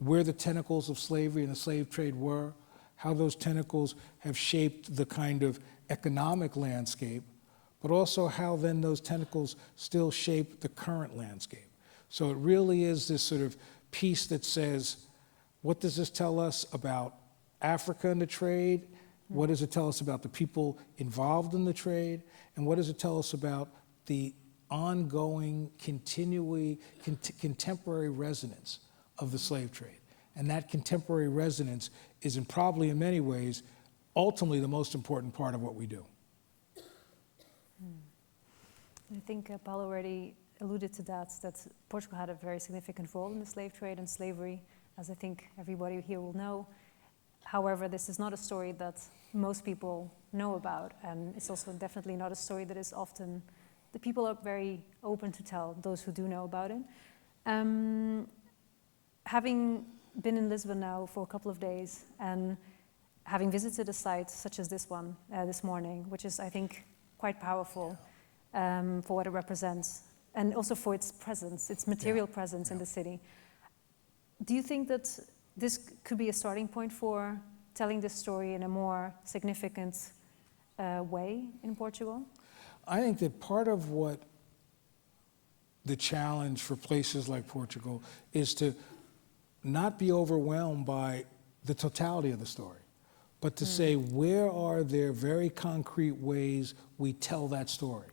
where the tentacles of slavery and the slave trade were, how those tentacles have shaped the kind of economic landscape, but also how then those tentacles still shape the current landscape. So it really is this sort of piece that says, what does this tell us about Africa and the trade? What does it tell us about the people involved in the trade? And what does it tell us about the ongoing, contemporary resonance of the slave trade? And that contemporary resonance is probably in many ways, ultimately the most important part of what we do. I think Paula already alluded to that Portugal had a very significant role in the slave trade and slavery, as I think everybody here will know. However, this is not a story that most people know about, and it's also definitely not a story that is often, the people are very open to tell, those who do know about it. Having been in Lisbon now for a couple of days, and having visited a site such as this one this morning, which is, I think, quite powerful, for what it represents, and also for its presence, its material presence in the city. Do you think that this could be a starting point for telling this story in a more significant way in Portugal? I think that part of what the challenge for places like Portugal is to not be overwhelmed by the totality of the story, but to say, where are there very concrete ways we tell that story?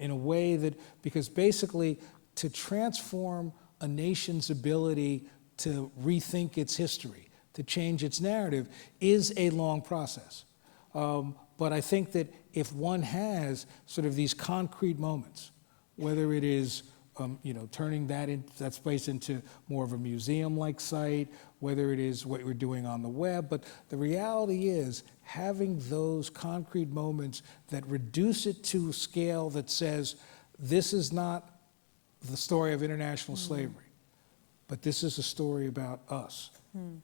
In a way that, because basically to transform a nation's ability to rethink its history, to change its narrative, is a long process. But I think that if one has sort of these concrete moments, whether it is turning that space into more of a museum-like site, whether it is what we're doing on the web, but the reality is having those concrete moments that reduce it to a scale that says, this is not the story of international slavery, but this is a story about us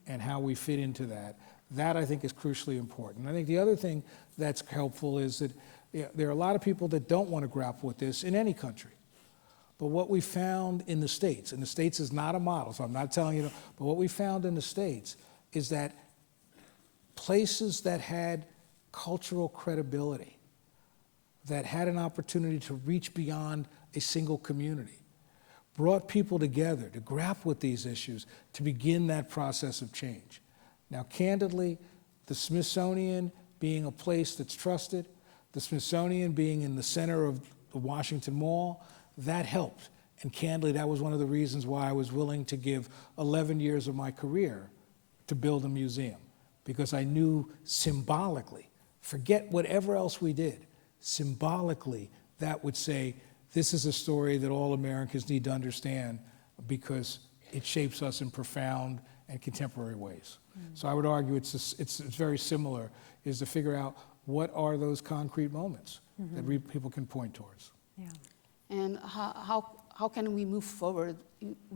and how we fit into that. That, I think, is crucially important. I think the other thing that's helpful is that there are a lot of people that don't want to grapple with this in any country. But what we found in the States, and the States is not a model, so I'm not telling you, but what we found in the States is that places that had cultural credibility, that had an opportunity to reach beyond a single community, brought people together to grapple with these issues, to begin that process of change. Now, candidly, the Smithsonian being a place that's trusted, the Smithsonian being in the center of the Washington Mall, that helped. And candidly, that was one of the reasons why I was willing to give 11 years of my career to build a museum, because I knew symbolically, forget whatever else we did, symbolically, that would say, this is a story that all Americans need to understand because it shapes us in profound and contemporary ways. So I would argue it's very similar, is to figure out what are those concrete moments that people can point towards. Yeah. And how can we move forward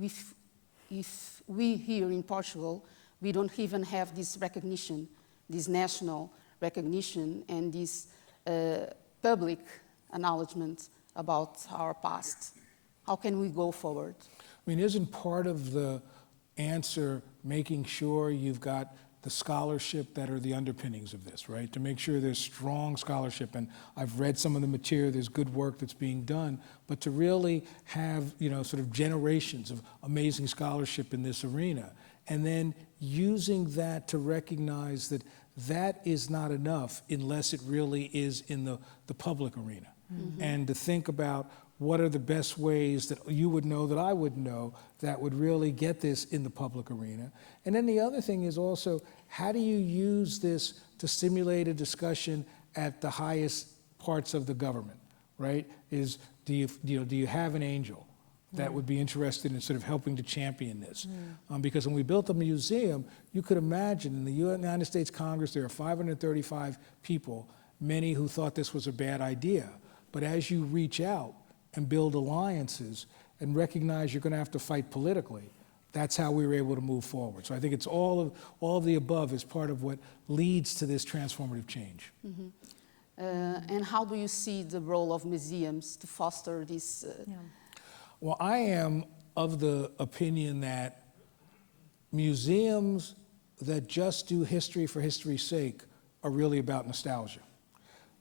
if we here in Portugal, we don't even have this recognition this national recognition and this public acknowledgement about our past? How can we go forward? I mean, isn't part of the answer making sure you've got the scholarship that are the underpinnings of this, right? To make sure there's strong scholarship, and I've read some of the material, there's good work that's being done, but to really have, sort of generations of amazing scholarship in this arena, and then using that to recognize that that is not enough unless it really is in the public arena. Mm-hmm. And to think about what are the best ways that you would know, that I would know, that would really get this in the public arena. And then the other thing is also, how do you use this to stimulate a discussion at the highest parts of the government, right? Do you have an angel that would be interested in sort of helping to champion this? Because when we built the museum, you could imagine in the United States Congress, there are 535 people, many who thought this was a bad idea. But as you reach out and build alliances and recognize you're going to have to fight politically, that's how we were able to move forward. So I think it's all of the above is part of what leads to this transformative change. Mm-hmm. And how do you see the role of museums to foster this? Well, I am of the opinion that museums that just do history for history's sake are really about nostalgia.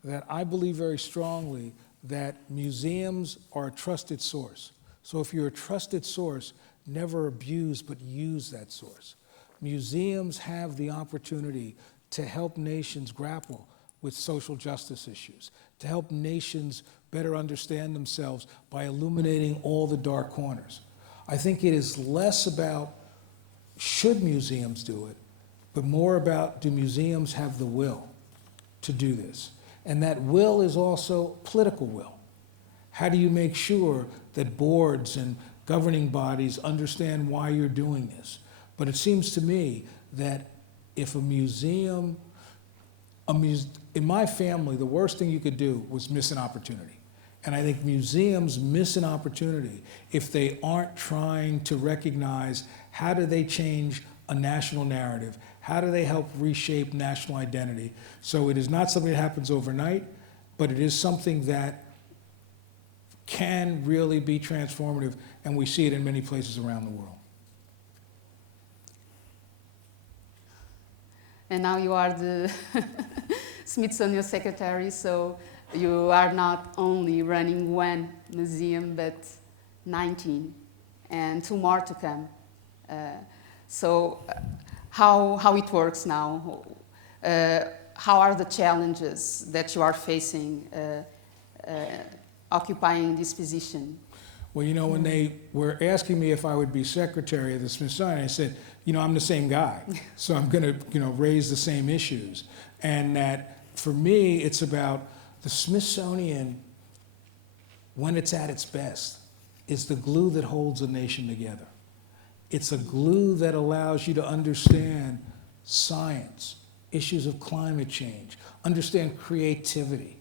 That I believe very strongly that museums are a trusted source. So if you're a trusted source, never abuse, but use that source. Museums have the opportunity to help nations grapple with social justice issues, to help nations better understand themselves by illuminating all the dark corners. I think it is less about should museums do it, but more about do museums have the will to do this? And that will is also political will. How do you make sure that boards and governing bodies understand why you're doing this? But it seems to me that if a museum, in my family, the worst thing you could do was miss an opportunity. And I think museums miss an opportunity if they aren't trying to recognize how do they change a national narrative, how do they help reshape national identity. So it is not something that happens overnight, but it is something that can really be transformative, and we see it in many places around the world. And now you are the Smithsonian Secretary, so you are not only running one museum, but 19, and 2 more to come. How it works now? How are the challenges that you are facing occupying this position? Well, when they were asking me if I would be secretary of the Smithsonian, I said, I'm the same guy, so I'm going to, raise the same issues. And that, for me, it's about the Smithsonian, when it's at its best, is the glue that holds a nation together. It's a glue that allows you to understand science, issues of climate change, understand creativity,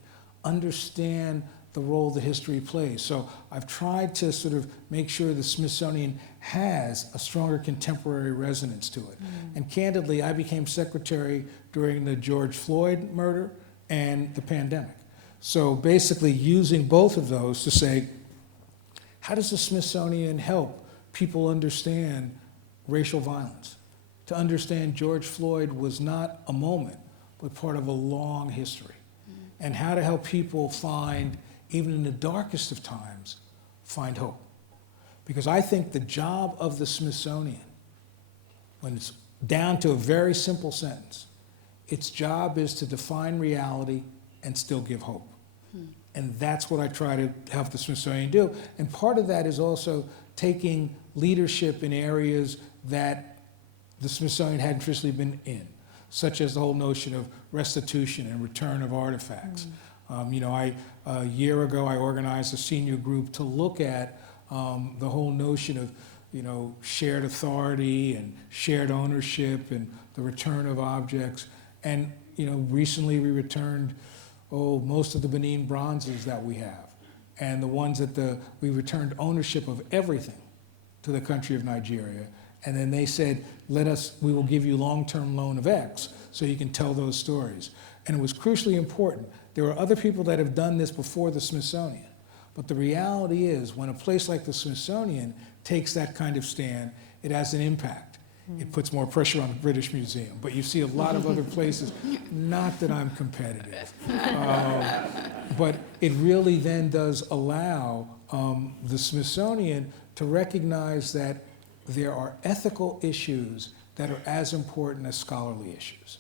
understand the role that history plays. So I've tried to sort of make sure the Smithsonian has a stronger contemporary resonance to it. And candidly, I became secretary during the George Floyd murder and the pandemic. So basically using both of those to say, how does the Smithsonian help people understand racial violence? To understand George Floyd was not a moment, but part of a long history. And how to help people find, even in the darkest of times, find hope. Because I think the job of the Smithsonian, when it's down to a very simple sentence, its job is to define reality and still give hope. And that's what I try to help the Smithsonian do. And part of that is also taking leadership in areas that the Smithsonian hadn't traditionally been in, such as the whole notion of restitution and return of artifacts. A year ago, I organized a senior group to look at the whole notion of, shared authority and shared ownership and the return of objects. And, recently we returned, most of the Benin bronzes that we have. And the ones that we returned ownership of everything to the country of Nigeria. And then they said, we will give you long-term loan of X. so you can tell those stories. And it was crucially important. There are other people that have done this before the Smithsonian. But the reality is, when a place like the Smithsonian takes that kind of stand, it has an impact. It puts more pressure on the British Museum. But you see a lot of other places, not that I'm competitive, but it really then does allow the Smithsonian to recognize that there are ethical issues that are as important as scholarly issues.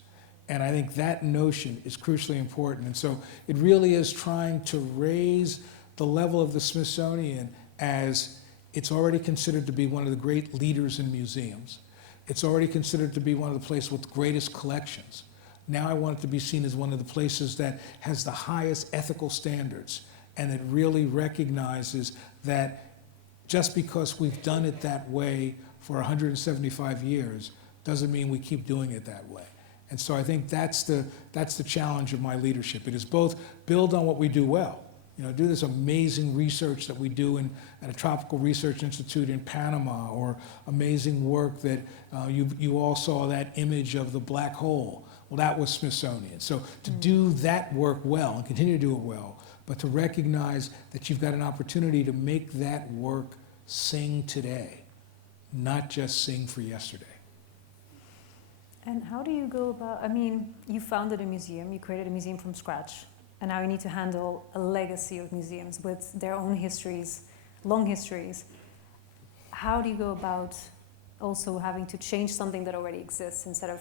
And I think that notion is crucially important. And so it really is trying to raise the level of the Smithsonian as it's already considered to be one of the great leaders in museums. It's already considered to be one of the places with the greatest collections. Now I want it to be seen as one of the places that has the highest ethical standards, and it really recognizes that just because we've done it that way for 175 years doesn't mean we keep doing it that way. And so I think that's the challenge of my leadership. It is both build on what we do well. You know, do this amazing research that we do at a tropical research institute in Panama, or amazing work that you all saw that image of the black hole. Well, that was Smithsonian. So to do that work well and continue to do it well, but to recognize that you've got an opportunity to make that work sing today, not just sing for yesterday. And how do you go about, I mean, you founded a museum, you created a museum from scratch, and now you need to handle a legacy of museums with their own histories, long histories. How do you go about also having to change something that already exists instead of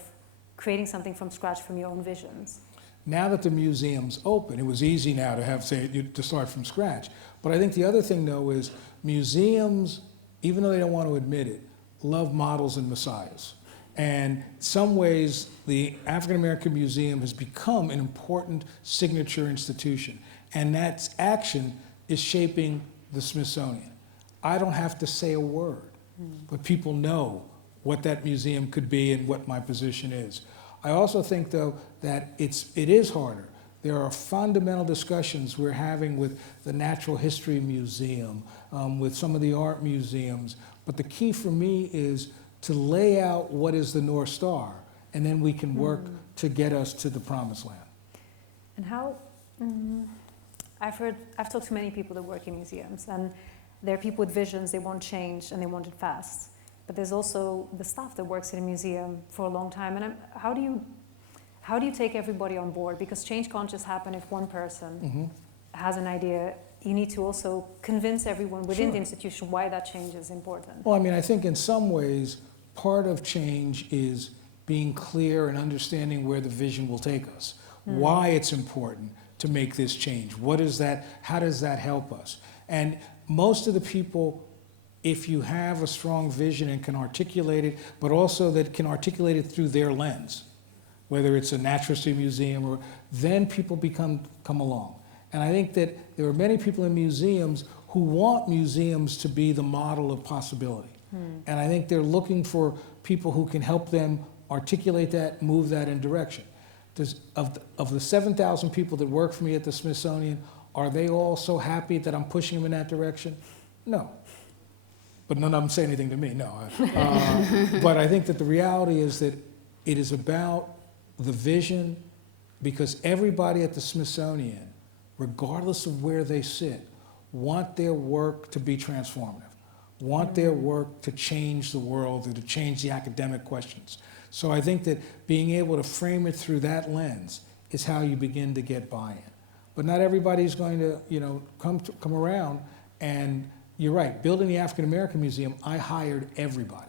creating something from scratch from your own visions? Now that the museum's open, it was easy now to have, say, to start from scratch. But I think the other thing, though, is museums, even though they don't want to admit it, love models and messiahs. And in some ways, the African American Museum has become an important signature institution. And that action is shaping the Smithsonian. I don't have to say a word, but people know what that museum could be and what my position is. I also think, though, that it is harder. There are fundamental discussions we're having with the Natural History Museum, with some of the art museums. But the key for me is to lay out what is the North Star, and then we can work to get us to the promised land. And how, I've talked to many people that work in museums, and there are people with visions, they want change and they want it fast. But there's also the staff that works in a museum for a long time. And how do you take everybody on board? Because change can't just happen if one person has an idea. You need to also convince everyone within the institution why that change is important. Well, I mean, I think in some ways, part of change is being clear and understanding where the vision will take us, why it's important to make this change. What is that? How does that help us? And most of the people, if you have a strong vision and can articulate it, but also that can articulate it through their lens, whether it's a natural history museum, or then people come along. And I think that there are many people in museums who want museums to be the model of possibility. And I think they're looking for people who can help them articulate that, move that in direction. Of the 7,000 people that work for me at the Smithsonian, are they all so happy that I'm pushing them in that direction? No. But none of them say anything to me, no. But I think that the reality is that it is about the vision, because everybody at the Smithsonian, regardless of where they sit, want their work to be transformative, want their work to change the world or to change the academic questions. So I think that being able to frame it through that lens is how you begin to get buy-in. But not everybody's going to, come around. And you're right, building the African American Museum, I hired everybody.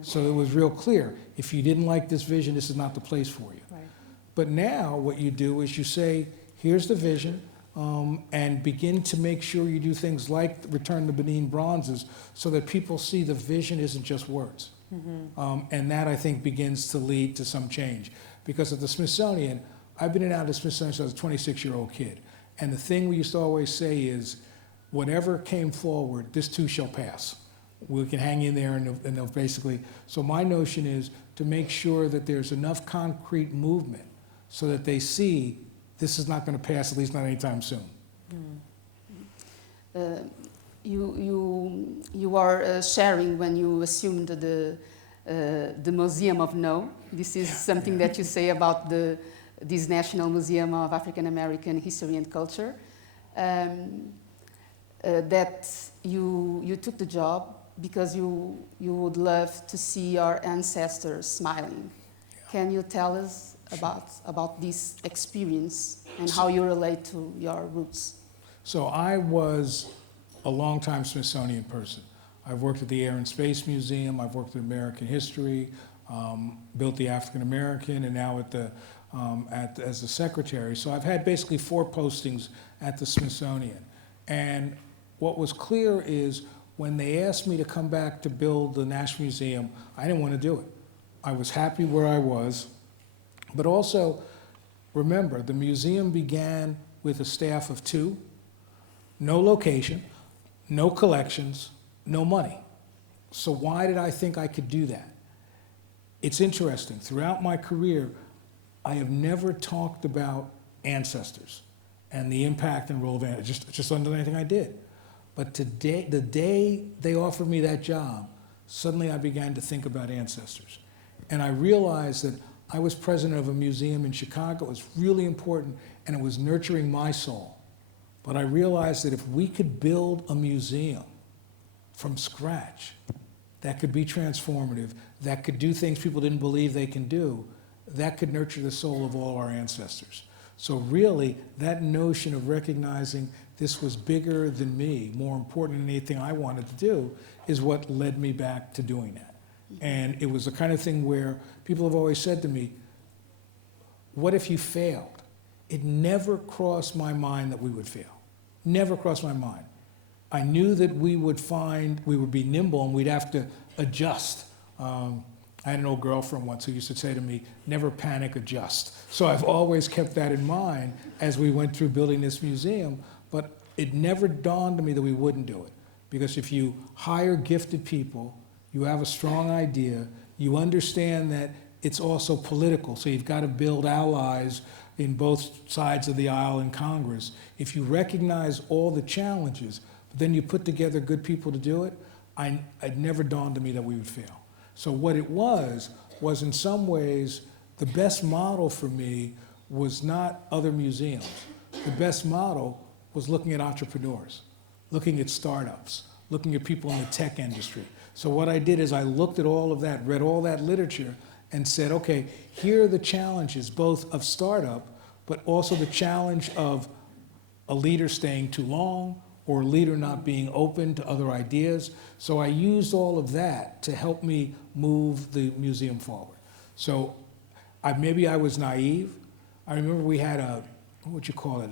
So it was real clear, if you didn't like this vision, this is not the place for you. Right. But now what you do is you say, here's the vision, and begin to make sure you do things like return the Benin bronzes so that people see the vision isn't just words. And that, I think, begins to lead to some change. Because at the Smithsonian, I've been in and out of the Smithsonian since I was a 26-year-old kid. And the thing we used to always say is, whatever came forward, this too shall pass. We can hang in there and they'll basically, so my notion is to make sure that there's enough concrete movement so that they see this is not going to pass, at least not anytime soon. You are sharing when you assumed the the Museum of No. This is something that you say about this National Museum of African American History and Culture. That you took the job because you would love to see your ancestors smiling. Yeah. Can you tell us about this experience and how you relate to your roots? So I was a longtime Smithsonian person. I've worked at the Air and Space Museum, I've worked at American History, built the African American, and now as the secretary. So I've had basically 4 postings at the Smithsonian. And what was clear is when they asked me to come back to build the National Museum, I didn't want to do it. I was happy where I was. But also, remember, the museum began with a staff of 2, no location, no collections, no money. So why did I think I could do that? It's interesting. Throughout my career, I have never talked about ancestors and the impact and role of ancestors, just under anything I did. But today, the day they offered me that job, suddenly I began to think about ancestors. And I realized that I was president of a museum in Chicago. It was really important, and it was nurturing my soul. But I realized that if we could build a museum from scratch that could be transformative, that could do things people didn't believe they can do, that could nurture the soul of all our ancestors. So really, that notion of recognizing this was bigger than me, more important than anything I wanted to do, is what led me back to doing that. And it was the kind of thing where people have always said to me, what if you failed? It never crossed my mind that we would fail. Never crossed my mind. I knew that we would be nimble and we'd have to adjust. I had an old girlfriend once who used to say to me, never panic, adjust. So I've always kept that in mind as we went through building this museum, but it never dawned on me that we wouldn't do it. Because if you hire gifted people, you have a strong idea, you understand that it's also political, so you've got to build allies in both sides of the aisle in Congress. If you recognize all the challenges, but then you put together good people to do it, it never dawned on me that we would fail. So what it was in some ways, the best model for me was not other museums. The best model was looking at entrepreneurs, looking at startups, looking at people in the tech industry. So what I did is I looked at all of that, read all that literature, and said, okay, here are the challenges, both of startup, but also the challenge of a leader staying too long, or a leader not being open to other ideas. So I used all of that to help me move the museum forward. So maybe I was naive. I remember we had what would you call it?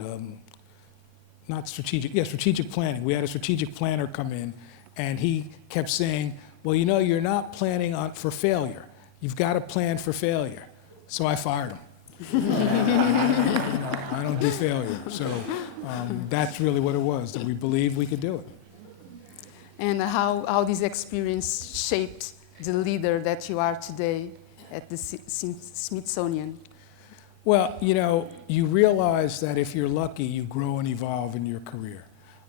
Not strategic, yeah, strategic planning. We had a strategic planner come in, and he kept saying, well, you know, you're not planning for failure. You've got to plan for failure. So I fired him. I don't do failure. So that's really what it was, that we believed we could do it. And how this experience shaped the leader that you are today at the Smithsonian? Well, you know, you realize that if you're lucky, you grow and evolve in your career.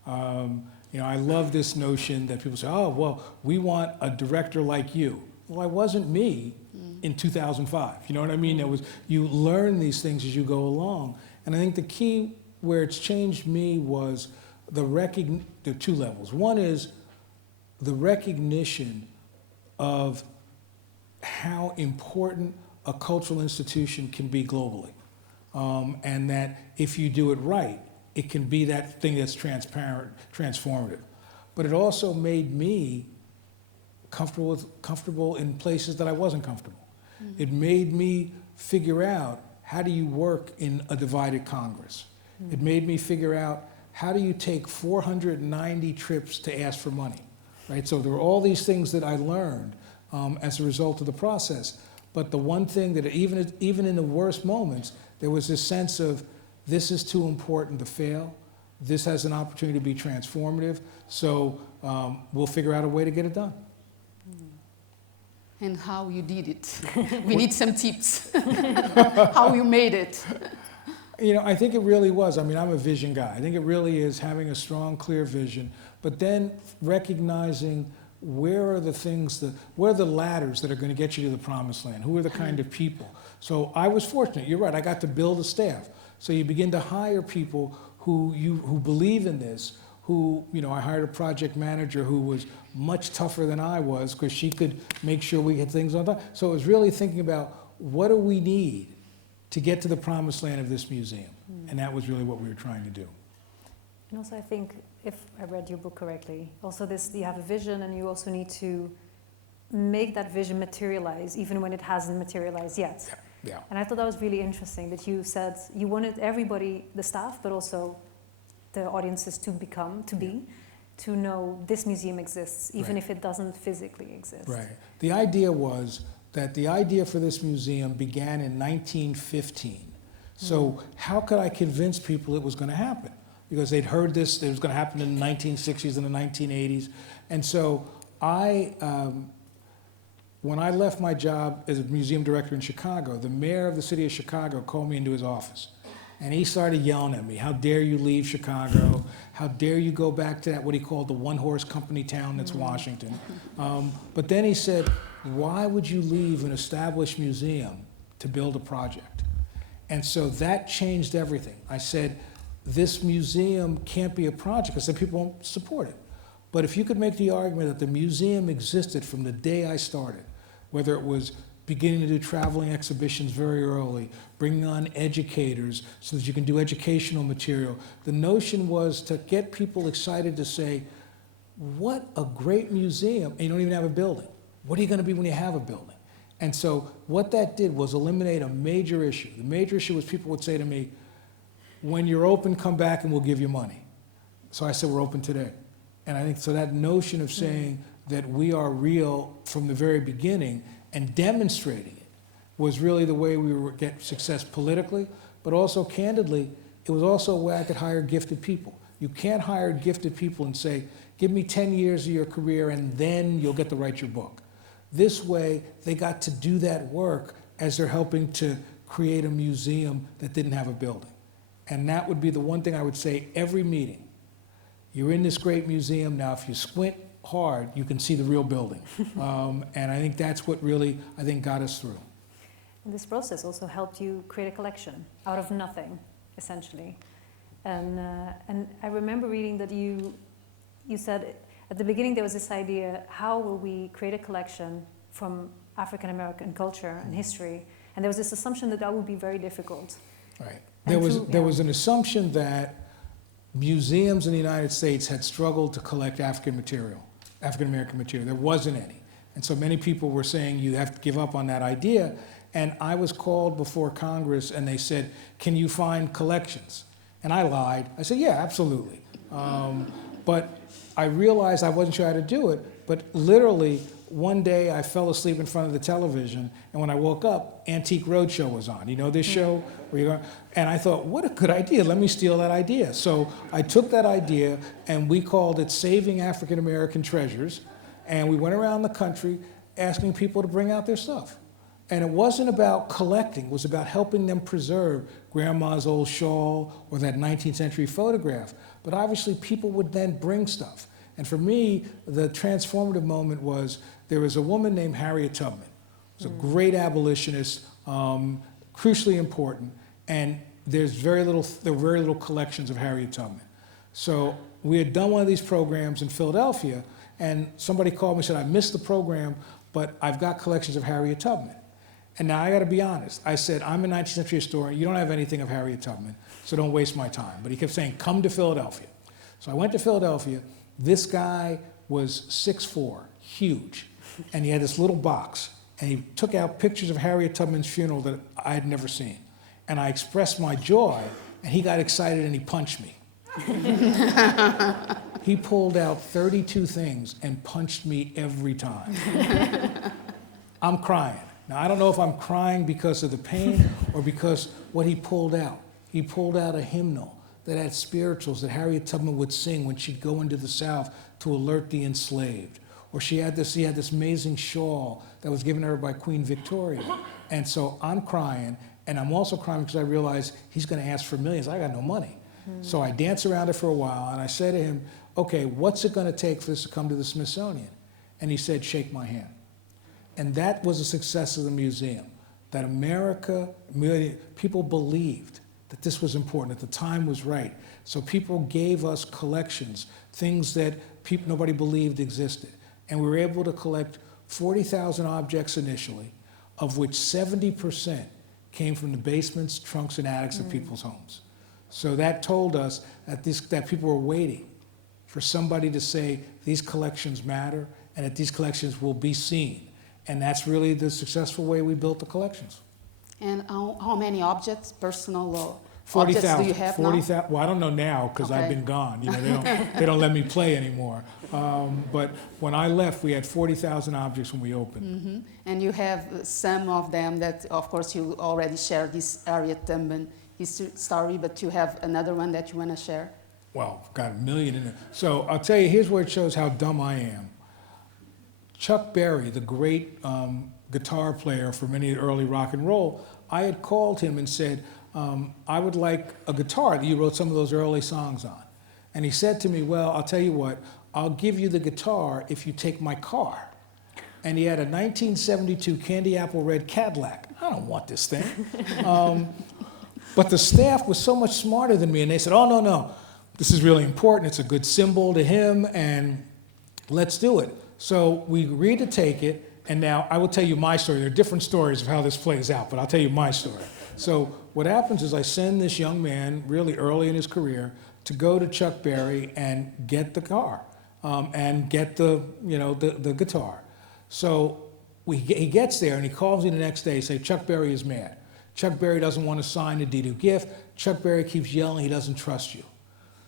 You know, I love this notion that people say, oh, well, we want a director like you. Well, I wasn't me in 2005. You know what I mean? You learn these things as you go along. And I think the key where it's changed me was there are 2 levels. One is the recognition of how important a cultural institution can be globally. And that if you do it right, it can be that thing that's transparent, transformative. But it also made me comfortable in places that I wasn't comfortable. Mm-hmm. It made me figure out, how do you work in a divided Congress? Mm-hmm. It made me figure out, how do you take 490 trips to ask for money, right? So there were all these things that I learned as a result of the process. But the one thing that even in the worst moments, there was this sense of, this is too important to fail. This has an opportunity to be transformative. So we'll figure out a way to get it done. And how you did it. We need some tips. How you made it. You know, I think it really was. I mean, I'm a vision guy. I think it really is having a strong, clear vision, but then recognizing where are the things, where are the ladders that are going to get you to the promised land? Who are the kind of people? So I was fortunate, you're right, I got to build a staff. So you begin to hire people who believe in this, who, I hired a project manager who was much tougher than I was because she could make sure we had things on time. So it was really thinking about what do we need to get to the promised land of this museum? And that was really what we were trying to do. And also I think, if I read your book correctly, also you have a vision and you also need to make that vision materialize even when it hasn't materialized yet. Yeah. And I thought that was really interesting that you said you wanted everybody, the staff, but also the audiences to know this museum exists, even if it doesn't physically exist. Right. The idea was that the idea for this museum began in 1915. So how could I convince people it was going to happen? Because they'd heard this, it was going to happen in the 1960s and the 1980s. And so when I left my job as a museum director in Chicago, the mayor of the city of Chicago called me into his office. And he started yelling at me, how dare you leave Chicago? How dare you go back to that, what he called the one-horse company town that's Washington? But then he said, why would you leave an established museum to build a project? And so that changed everything. I said, this museum can't be a project. I said, people won't support it. But if you could make the argument that the museum existed from the day I started, whether it was beginning to do traveling exhibitions very early, bringing on educators so that you can do educational material. The notion was to get people excited to say, what a great museum, and you don't even have a building. What are you going to be when you have a building? And so what that did was eliminate a major issue. The major issue was people would say to me, when you're open, come back and we'll give you money. So I said, we're open today. And I think so that notion of saying that we are real from the very beginning and demonstrating it was really the way we would get success politically, but also candidly, it was also a way I could hire gifted people. You can't hire gifted people and say, give me 10 years of your career and then you'll get to write your book. This way, they got to do that work as they're helping to create a museum that didn't have a building. And that would be the one thing I would say every meeting. You're in this great museum, now if you squint hard, you can see the real building. And I think that's what really, got us through. And this process also helped you create a collection out of nothing, essentially. And I remember reading that you said at the beginning there was this idea, how will we create a collection from African American culture and history? And there was this assumption that that would be very difficult. Right. There was an assumption that museums in the United States had struggled to collect African American material. There wasn't any. And so many people were saying you have to give up on that idea. And I was called before Congress and they said, can you find collections? And I lied. I said, yeah, absolutely. But I realized I wasn't sure how to do it. But literally, one day I fell asleep in front of the television, and when I woke up, Antique Roadshow was on. You know this show? And I thought, what a good idea. Let me steal that idea. So I took that idea, and we called it Saving African American Treasures. And we went around the country asking people to bring out their stuff. And it wasn't about collecting. It was about helping them preserve grandma's old shawl or that 19th century photograph. But obviously, people would then bring stuff. And for me, the transformative moment was there was a woman named Harriet Tubman. She was a great abolitionist, crucially important, and there were very little collections of Harriet Tubman. So we had done one of these programs in Philadelphia, and somebody called me and said, I missed the program, but I've got collections of Harriet Tubman. And now I got to be honest. I said, I'm a 19th century historian. You don't have anything of Harriet Tubman, so don't waste my time. But he kept saying, come to Philadelphia. So I went to Philadelphia. This guy was 6'4", huge, and he had this little box, and he took out pictures of Harriet Tubman's funeral that I had never seen. And I expressed my joy, and he got excited and he punched me. He pulled out 32 things and punched me every time. I'm crying. Now, I don't know if I'm crying because of the pain or because what he pulled out. He pulled out a hymnal that had spirituals that Harriet Tubman would sing when she'd go into the South to alert the enslaved. Or he had this amazing shawl that was given to her by Queen Victoria. And so I'm crying, and I'm also crying because I realize he's going to ask for millions. I got no money. So I dance around it for a while, and I say to him, okay, what's it going to take for this to come to the Smithsonian? And he said, shake my hand. And that was a success of the museum, that America, people believed that this was important, that the time was right. So people gave us collections, things that nobody believed existed. And we were able to collect 40,000 objects initially, of which 70% came from the basements, trunks, and attics of people's homes. So that told us that people were waiting for somebody to say, these collections matter, and that these collections will be seen. And that's really the successful way we built the collections. And how many objects, personal or 40,000. objects do you have 40,000. now? Well, I don't know now because I've Okay. been gone. You know, they don't let me play anymore. But when I left, we had 40,000 objects when we opened. Mm-hmm. And you have some of them that, of course, you already shared this Harriet Tubman history story, but you have another one that you want to share? Well, got a million in it. So I'll tell you, here's where it shows how dumb I am. Chuck Berry, the great guitar player for many of the early rock and roll, I had called him and said, I would like a guitar that you wrote some of those early songs on. And he said to me, well, I'll tell you what, I'll give you the guitar if you take my car. And he had a 1972 candy apple red Cadillac. I don't want this thing. But the staff was so much smarter than me, and they said, oh, no, this is really important. It's a good symbol to him, and let's do it. So we agreed to take it, and now I will tell you my story. There are different stories of how this plays out, but I'll tell you my story. So what happens is I send this young man, really early in his career, to go to Chuck Berry and get the car, and get the guitar. So he gets there, and he calls me the next day and says, Chuck Berry is mad. Chuck Berry doesn't want to sign the deed of gift. Chuck Berry keeps yelling he doesn't trust you.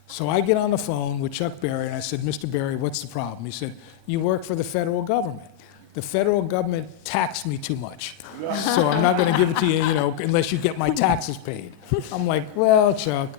So I get on the phone with Chuck Berry, and I said, Mr. Berry, what's the problem? He said, you work for the federal government. The federal government taxed me too much, so I'm not going to give it to you, unless you get my taxes paid. I'm like, well, Chuck.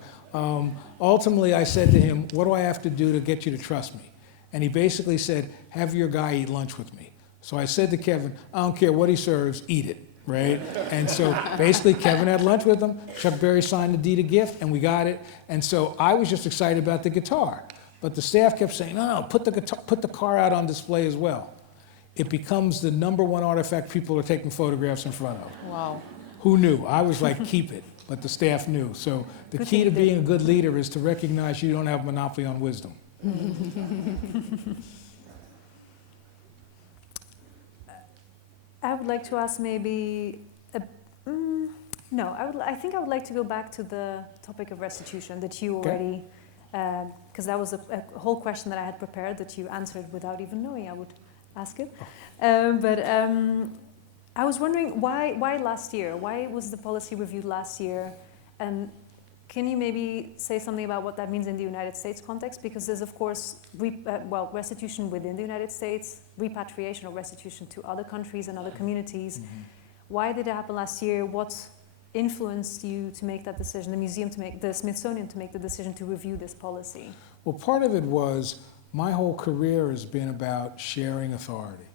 Ultimately, I said to him, what do I have to do to get you to trust me? And he basically said, have your guy eat lunch with me. So I said to Kevin, I don't care what he serves, eat it, right? And so basically Kevin had lunch with him, Chuck Berry signed the deed of gift, and we got it. And so I was just excited about the guitar. But the staff kept saying, no, put the car out on display as well. It becomes the #1 artifact people are taking photographs in front of. Wow. Who knew? I was like, keep it, but the staff knew. So the key to being a good leader is to recognize you don't have a monopoly on wisdom. I would like to ask maybe, I think I would like to go back to the topic of restitution that you already, because that was a whole question that I had prepared that you answered without even knowing I would ask it. But I was wondering why last year? Why was the policy reviewed last year? And can you maybe say something about what that means in the United States context? Because there's, of course, restitution within the United States, repatriation or restitution to other countries and other communities. Mm-hmm. Why did it happen last year? What influenced you to make that decision, the Smithsonian to make the decision to review this policy? Well, part of it was my whole career has been about sharing authority,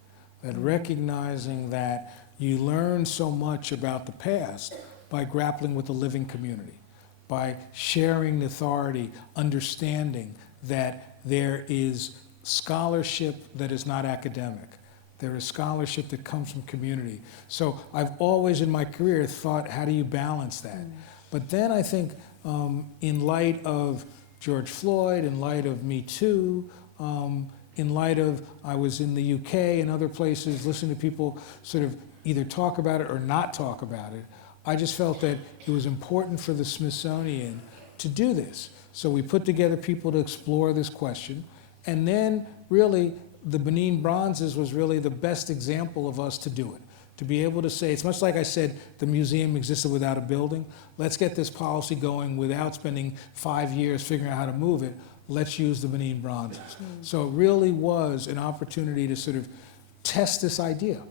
that recognizing that you learn so much about the past by grappling with the living community, by sharing the authority, understanding that there is scholarship that is not academic. There is scholarship that comes from community. So I've always in my career thought, how do you balance that? But then I think in light of George Floyd, in light of Me Too, in light of I was in the UK and other places listening to people sort of either talk about it or not talk about it, I just felt that it was important for the Smithsonian to do this. So we put together people to explore this question, and then really the Benin Bronzes was really the best example of us to do it. To be able to say, it's much like I said, the museum existed without a building. Let's get this policy going without spending 5 years figuring out how to move it. Let's use the Benin Bronzes. So it really was an opportunity to sort of test this idea,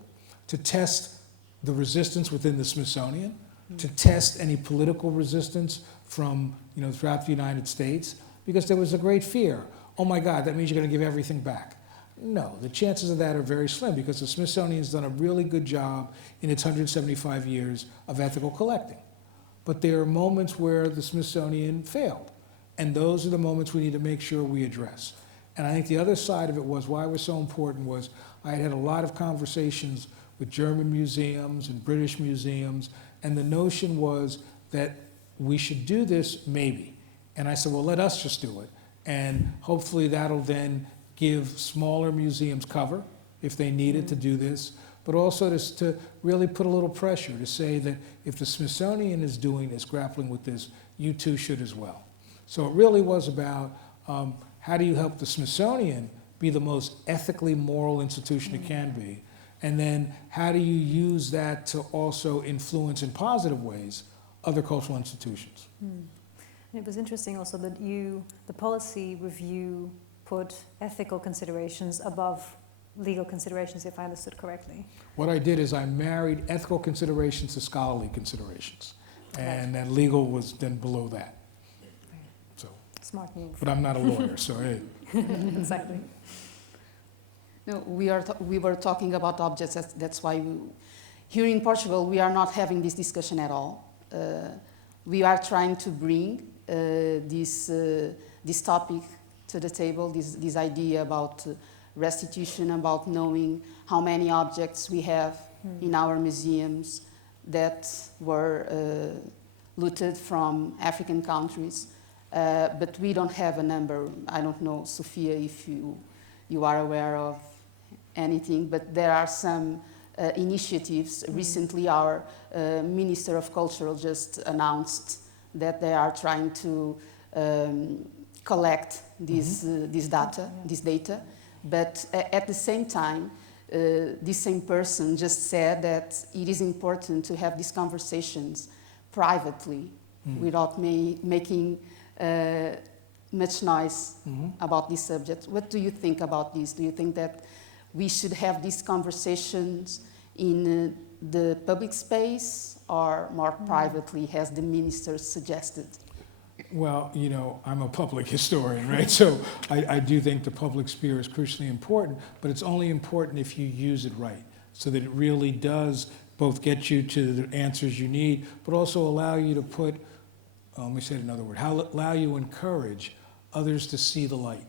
to test the resistance within the Smithsonian, to test any political resistance from, throughout the United States, because there was a great fear. Oh my God, that means you're going to give everything back. No, the chances of that are very slim because the Smithsonian's done a really good job in its 175 years of ethical collecting. But there are moments where the Smithsonian failed, and those are the moments we need to make sure we address. And I think the other side of it was why it was so important was I had a lot of conversations with German museums and British museums, and the notion was that we should do this, maybe. And I said, well, let us just do it. And hopefully that'll then give smaller museums cover if they needed to do this, but also to really put a little pressure to say that if the Smithsonian is doing this, grappling with this, you too should as well. So it really was about how do you help the Smithsonian be the most ethically moral institution it can be, and then how do you use that to also influence in positive ways other cultural institutions. And it was interesting also that the policy review, put ethical considerations above legal considerations, if I understood correctly. What I did is I married ethical considerations to scholarly considerations, and then legal was then below that. So, smart move. but I'm not a lawyer, so hey. Exactly. No, we were talking about objects. That's why here in Portugal we are not having this discussion at all. We are trying to bring this topic to the table. This idea about restitution, about knowing how many objects we have in our museums that were looted from African countries, but we don't have a number. I don't know, Sofia, if you are aware of anything, but there are some initiatives. Recently, our Minister of Culture just announced that they are trying to collect this data. But at the same time, this same person just said that it is important to have these conversations privately without making much noise about this subject. What do you think about this? Do you think that we should have these conversations in the public space or more privately, as the minister suggested? Well, you know, I'm a public historian, right? So I do think the public sphere is crucially important, but it's only important if you use it right, so that it really does both get you to the answers you need, but also allow you to put, let me say it another word, allow you to encourage others to see the light.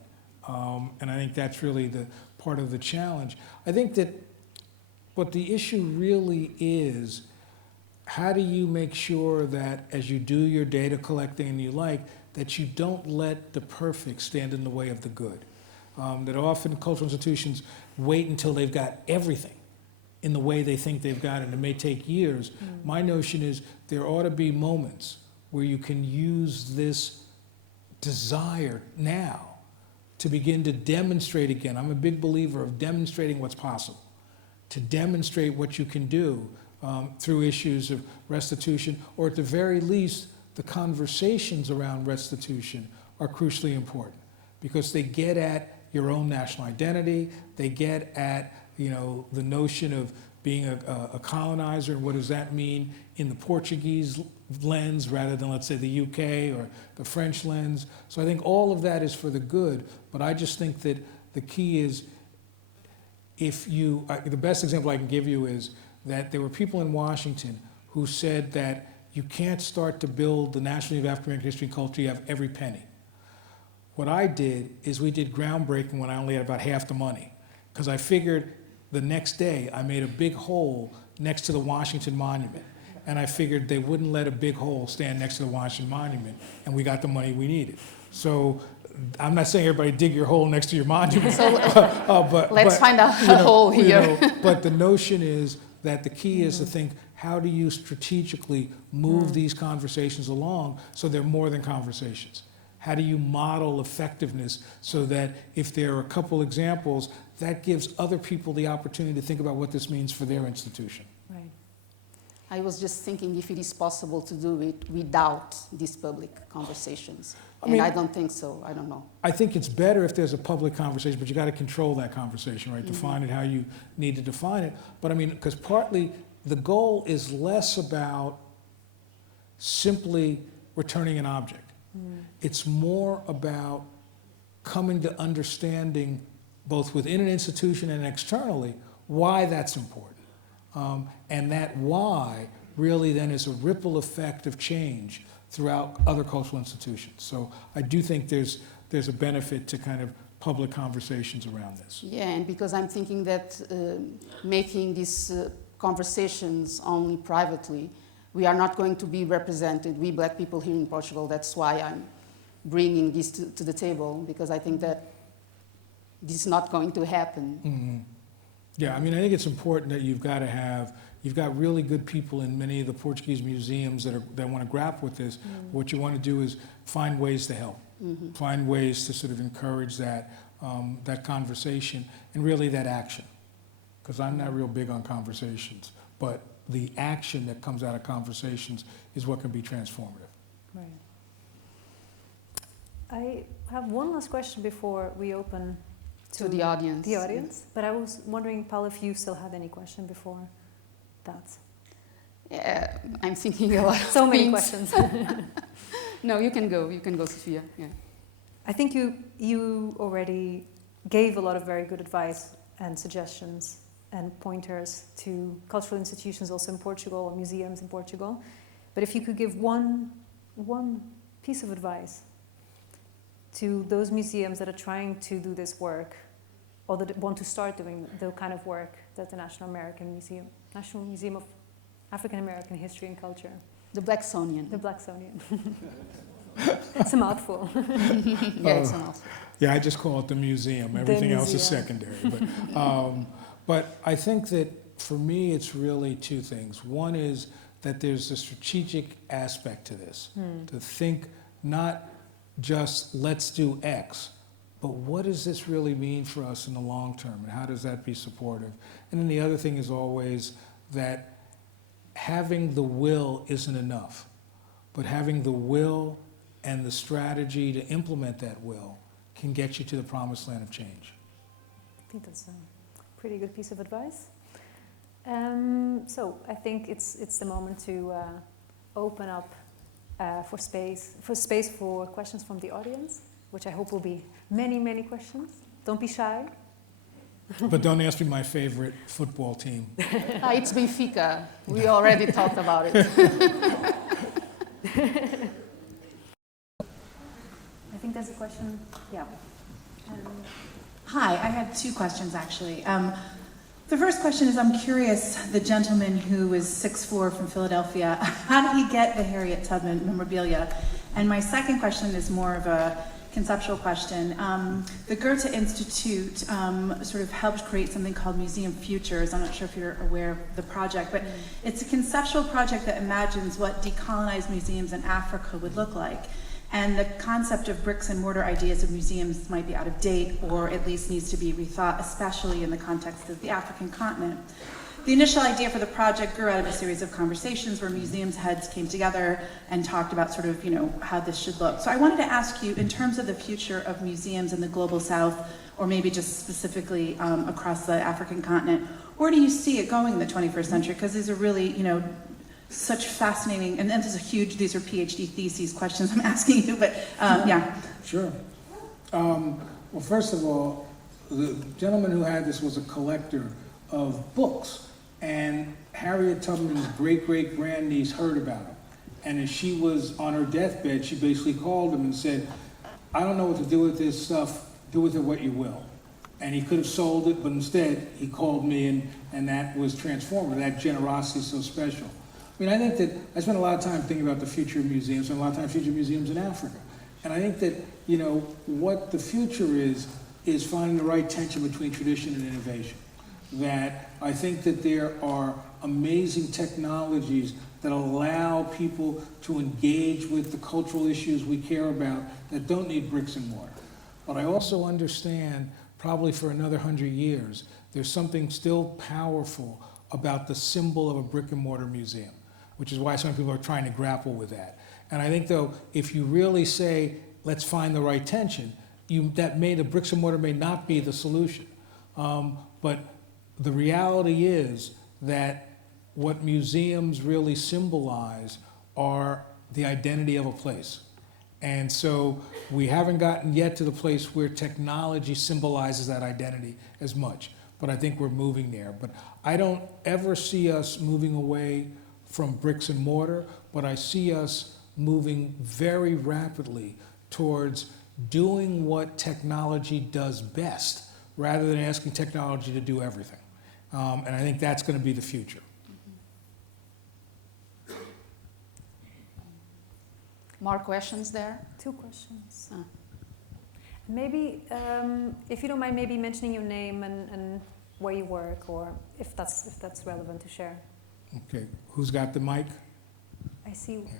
And I think that's really the part of the challenge. I think that what the issue really is, how do you make sure that as you do your data collecting and you that you don't let the perfect stand in the way of the good? That often cultural institutions wait until they've got everything in the way they think they've got it, and it may take years. My notion is there ought to be moments where you can use this desire now to begin to demonstrate again. I'm a big believer of demonstrating what's possible, to demonstrate what you can do through issues of restitution, or at the very least, the conversations around restitution are crucially important because they get at your own national identity, they get at, you know, the notion of being a colonizer, and what does that mean in the Portuguese lens rather than, let's say, the UK or the French lens. So I think all of that is for the good, but I just think that the key is, the best example I can give you is that there were people in Washington who said that you can't start to build the National Museum of African American History and Culture, you have every penny. What I did is we did groundbreaking when I only had about half the money, because I figured the next day I made a big hole next to the Washington Monument, and I figured they wouldn't let a big hole stand next to the Washington Monument, and we got the money we needed. So I'm not saying everybody dig your hole next to your monument, but let's find a hole here. But the notion is that the key is to think, how do you strategically move these conversations along so they're more than conversations? How do you model effectiveness so that if there are a couple examples, that gives other people the opportunity to think about what this means for their institution? Right. I was just thinking if it is possible to do it without these public conversations. I don't think so. I don't know. I think it's better if there's a public conversation, but you got to control that conversation, right? Define it how you need to define it. But I mean, because partly the goal is less about simply returning an object. It's more about coming to understanding, both within an institution and externally, why that's important. And that why really then is a ripple effect of change throughout other cultural institutions. So I do think there's a benefit to kind of public conversations around this. Yeah, and because I'm thinking that making these conversations only privately, we are not going to be represented, we black people here in Portugal. That's why I'm bringing this to the table, because I think that this is not going to happen. Mm-hmm. Yeah, I mean, I think it's important that you've got really good people in many of the Portuguese museums that want to grapple with this. What you want to do is find ways to help, find ways to sort of encourage that, that conversation and really that action. Because I'm not real big on conversations, but the action that comes out of conversations is what can be transformative. Right. I have one last question before we open To the audience. The audience. But I was wondering, Paula, if you still had any question before that. Yeah, I'm thinking a lot. So many things. questions. No, you can go, Sofia. Yeah. I think you already gave a lot of very good advice and suggestions and pointers to cultural institutions also in Portugal, or museums in Portugal. But if you could give one piece of advice to those museums that are trying to do this work, or that want to start doing the kind of work that the National Museum of African American History and Culture. The Blacksonian. The Blacksonian. It's a mouthful. Yeah, it's a mouthful. Yeah, I just call it the museum. Everything else is secondary. But I think that for me, it's really two things. One is that there's a strategic aspect to this, to think not just let's do X, but what does this really mean for us in the long term, and how does that be supportive? And then the other thing is always that having the will isn't enough, but having the will and the strategy to implement that will can get you to the promised land of change. I think that's a pretty good piece of advice. So I think it's the moment to open up for space for questions from the audience, which I hope will be many, many questions. Don't be shy. But don't ask me my favorite football team. It's Benfica. We already talked about it. I think there's a question. Yeah. Hi, I had two questions actually. The first question is, I'm curious, the gentleman who was 6'4" from Philadelphia, how did he get the Harriet Tubman memorabilia? And my second question is more of a conceptual question. The Goethe Institute sort of helped create something called Museum Futures. I'm not sure if you're aware of the project, but it's a conceptual project that imagines what decolonized museums in Africa would look like. And the concept of bricks and mortar ideas of museums might be out of date, or at least needs to be rethought, especially in the context of the African continent. The initial idea for the project grew out of a series of conversations where museums heads came together and talked about sort of, how this should look. So I wanted to ask you, in terms of the future of museums in the global south, or maybe just specifically across the African continent, where do you see it going in the 21st century? Because these are really, such fascinating, and these are PhD theses questions I'm asking you, but yeah. Sure. Well, first of all, the gentleman who had this was a collector of books, and Harriet Tubman's great-great-grandniece heard about him. And as she was on her deathbed, she basically called him and said, I don't know what to do with this stuff, do with it what you will. And he could have sold it, but instead he called me, and that was transformative. That generosity is so special. I mean, I think that I spent a lot of time thinking about the future of museums, and a lot of time future museums in Africa. And I think that, what the future is finding the right tension between tradition and innovation. That I think that there are amazing technologies that allow people to engage with the cultural issues we care about that don't need bricks and mortar. But I also understand, probably for another 100 years, there's something still powerful about the symbol of a brick and mortar museum, which is why some people are trying to grapple with that. And I think, though, if you really say, let's find the right tension, the bricks and mortar may not be the solution. But the reality is that what museums really symbolize are the identity of a place. And so we haven't gotten yet to the place where technology symbolizes that identity as much. But I think we're moving there. But I don't ever see us moving away from bricks and mortar, but I see us moving very rapidly towards doing what technology does best rather than asking technology to do everything. And I think that's going to be the future. More questions there? 2 questions. Ah. Maybe, if you don't mind, maybe mentioning your name and where you work, or if that's relevant to share. Okay, who's got the mic? I see. Here.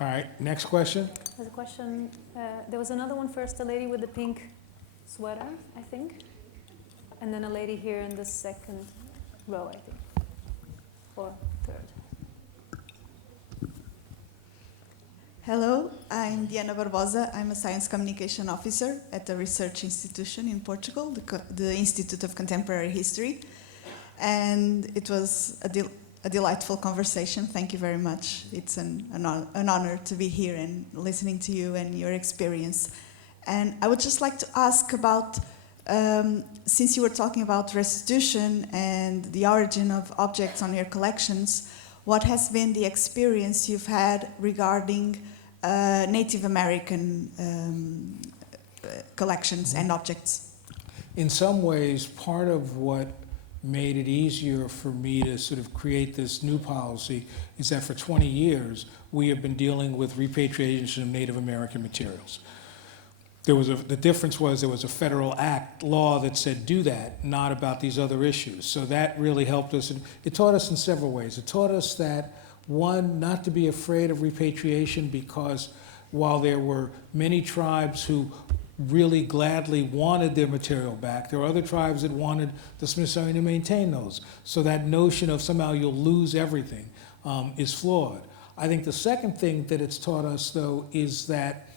All right, next question. There's a question. There was another one first, a lady with the pink sweater, I think. And then a lady here in the second row, I think. Or third. Hello, I'm Diana Barbosa. I'm a science communication officer at a research institution in Portugal, the Institute of Contemporary History. And it was a delightful conversation. Thank you very much. It's an honor to be here and listening to you and your experience. And I would just like to ask about, since you were talking about restitution and the origin of objects on your collections, what has been the experience you've had regarding Native American collections and objects? In some ways, part of what made it easier for me to sort of create this new policy is that for 20 years, we have been dealing with repatriation of Native American materials. The difference was there was a federal law that said do that, not about these other issues. So that really helped us. And it taught us in several ways. It taught us that, one, not to be afraid of repatriation, because while there were many tribes who really gladly wanted their material back, there were other tribes that wanted the Smithsonian to maintain those. So that notion of somehow you'll lose everything is flawed. I think the second thing that it's taught us, though, is that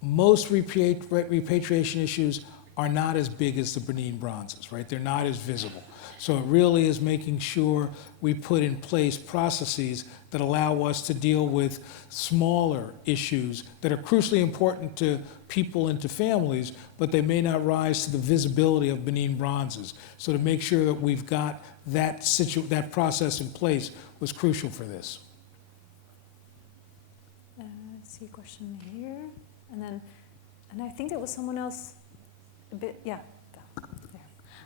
most repatriation issues are not as big as the Benin bronzes, right? They're not as visible. So it really is making sure we put in place processes that allow us to deal with smaller issues that are crucially important to people and to families, but they may not rise to the visibility of Benin bronzes. So to make sure that we've got that process in place was crucial for this. I see a question here. And I think there was someone else, a bit, yeah.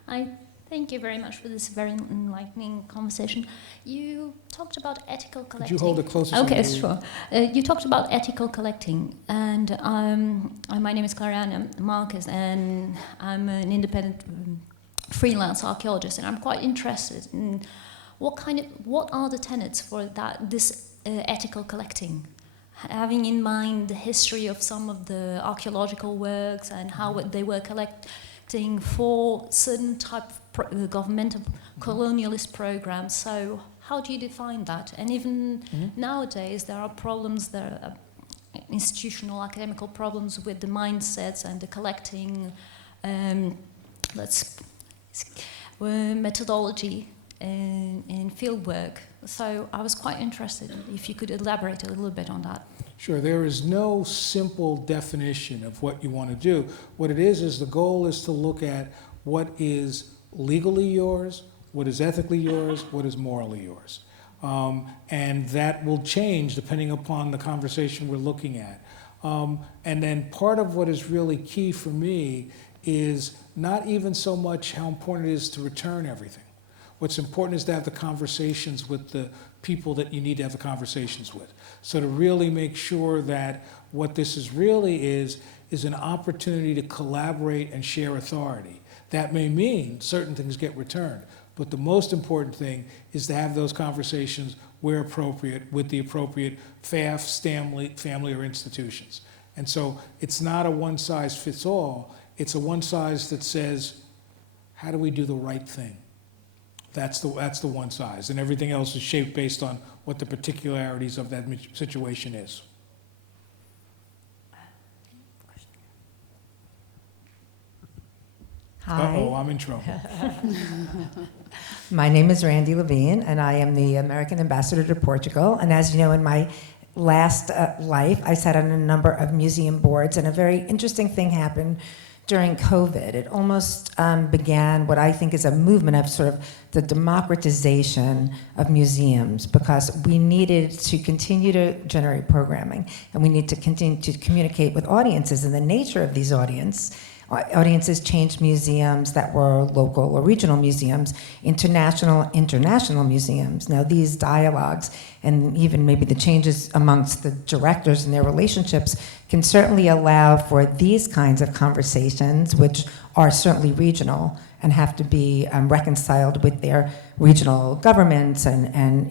There. Thank you very much for this very enlightening conversation. You talked about ethical collecting. Could you hold it closer? Okay, sure. You talked about ethical collecting, and my name is Clariana Marquez, and I'm an independent freelance archaeologist, and I'm quite interested in what are the tenets for this ethical collecting, having in mind the history of some of the archaeological works and how they were collecting for certain type of governmental colonialist programs. So how do you define that? And even nowadays, there are problems, there are institutional, academical problems with the mindsets and the collecting methodology in field work. So I was quite interested if you could elaborate a little bit on that. Sure, there is no simple definition of what you want to do. What it is the goal is to look at what is legally yours, what is ethically yours, what is morally yours. And that will change depending upon the conversation we're looking at. And then part of what is really key for me is not even so much how important it is to return everything. What's important is to have the conversations with the people that you need to have the conversations with. So to really make sure that what this is an opportunity to collaborate and share authority. That may mean certain things get returned, but the most important thing is to have those conversations where appropriate with the appropriate family or institutions. And so it's not a one size fits all, it's a one size that says, how do we do the right thing? That's the one size, and everything else is shaped based on what the particularities of that situation is. Hi. Uh-oh, I'm in trouble. My name is Randy Levine, and I am the American ambassador to Portugal. And as you know, in my last life, I sat on a number of museum boards, and a very interesting thing happened during COVID. It almost began what I think is a movement of sort of the democratization of museums, because we needed to continue to generate programming, and we need to continue to communicate with audiences. And the nature of these audiences changed museums that were local or regional museums into international museums. Now these dialogues and even maybe the changes amongst the directors and their relationships can certainly allow for these kinds of conversations, which are certainly regional and have to be reconciled with their regional governments and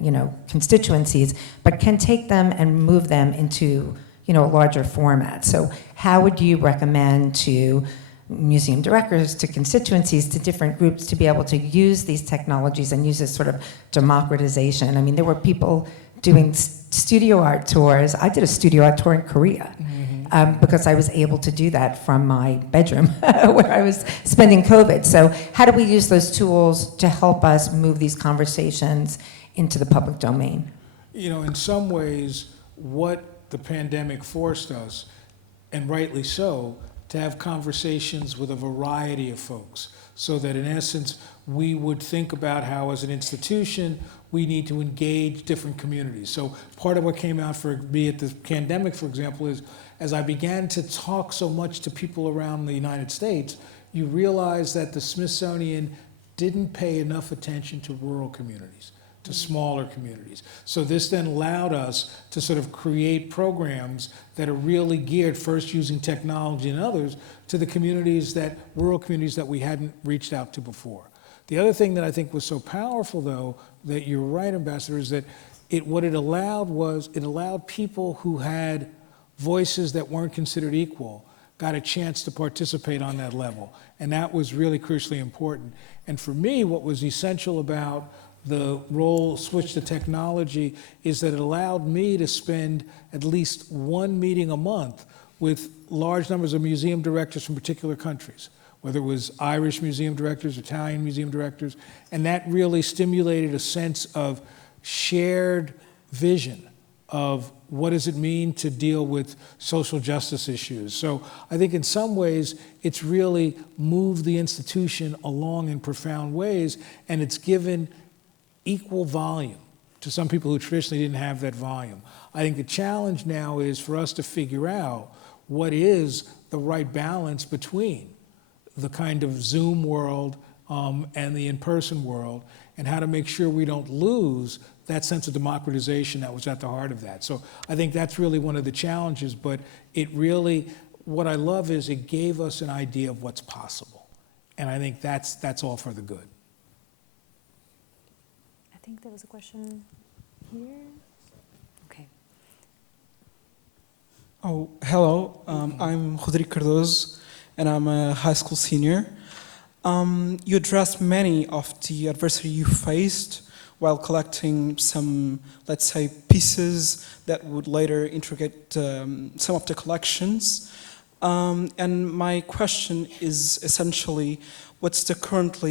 constituencies, but can take them and move them into a larger format. So how would you recommend to museum directors, to constituencies, to different groups to be able to use these technologies and use this sort of democratization? I mean, there were people doing studio art tours. I did a studio art tour in Korea. Because I was able to do that from my bedroom where I was spending COVID. So how do we use those tools to help us move these conversations into the public domain? In some ways, what the pandemic forced us, and rightly so, to have conversations with a variety of folks, so that in essence, we would think about how as an institution, we need to engage different communities. So part of what came out for me at the pandemic, for example, is as I began to talk so much to people around the United States, you realize that the Smithsonian didn't pay enough attention to rural communities, to smaller communities. So this then allowed us to sort of create programs that are really geared, first using technology and others, to the rural communities that we hadn't reached out to before. The other thing that I think was so powerful, though, that you're right, Ambassador, is that what it allowed people who had voices that weren't considered equal got a chance to participate on that level. And that was really crucially important. And for me, what was essential about the role switch to technology is that it allowed me to spend at least one meeting a month with large numbers of museum directors from particular countries, whether it was Irish museum directors, Italian museum directors, and that really stimulated a sense of shared vision of what does it mean to deal with social justice issues. So I think in some ways, it's really moved the institution along in profound ways, and it's given equal volume to some people who traditionally didn't have that volume. I think the challenge now is for us to figure out what is the right balance between the kind of Zoom world and the in-person world, and how to make sure we don't lose that sense of democratization that was at the heart of that. So I think that's really one of the challenges, but what I love is it gave us an idea of what's possible. And I think that's all for the good. I think there was a question here. Okay. Oh, hello. I'm Rodrigo Cardoso, and I'm a high school senior. You addressed many of the adversity you faced while collecting some, let's say, pieces that would later integrate some of the collections. And my question is essentially, what's the current,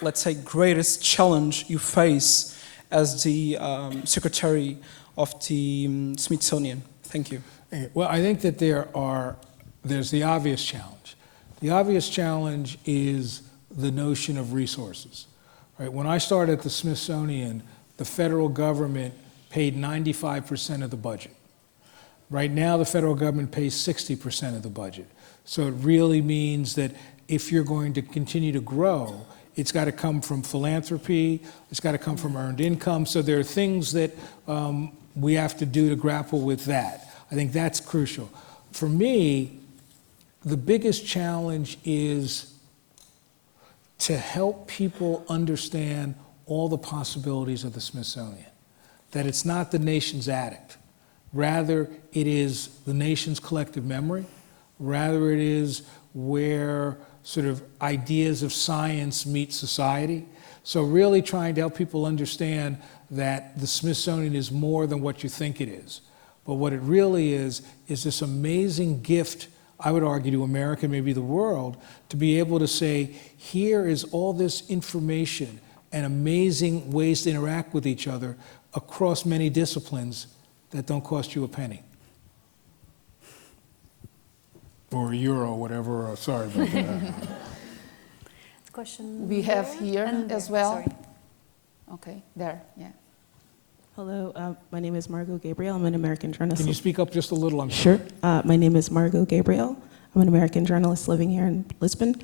let's say, greatest challenge you face as the Secretary of the Smithsonian? Thank you. Well, I think that there's the obvious challenge. The obvious challenge is the notion of resources, right? When I started at the Smithsonian, the federal government paid 95% of the budget. Right now, the federal government pays 60% of the budget. So it really means that if you're going to continue to grow, it's got to come from philanthropy, it's got to come from earned income. So there are things that we have to do to grapple with that. I think that's crucial. For me, the biggest challenge is to help people understand all the possibilities of the Smithsonian, that it's not the nation's attic. Rather, it is the nation's collective memory. Rather, it is where sort of ideas of science meet society. So really trying to help people understand that the Smithsonian is more than what you think it is. But what it really is this amazing gift, I would argue, to America, maybe the world, to be able to say, here is all this information and amazing ways to interact with each other across many disciplines that don't cost you a penny. Or a euro, whatever, sorry about that. Question We have here and as there, well. sorry. Okay, there, yeah. Hello, my name is Margot Gabriel. I'm an American journalist. Can you speak up just a little? Sure. My name is Margot Gabriel. I'm an American journalist living here in Lisbon.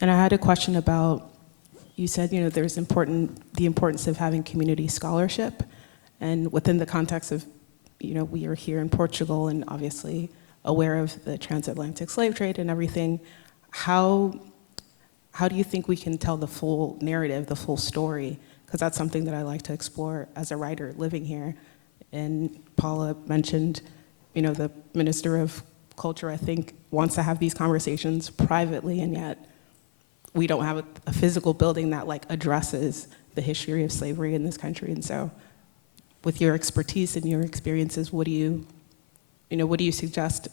And I had a question about, you said, there's the importance of having community scholarship. And within the context of, we are here in Portugal and obviously aware of the transatlantic slave trade and everything. how do you think we can tell the full narrative, the full story? Because that's something that I like to explore as a writer living here. And Paula mentioned, the Minister of Culture, I think, wants to have these conversations privately, and yet we don't have a physical building that addresses the history of slavery in this country. And so, with your expertise and your experiences, what do you suggest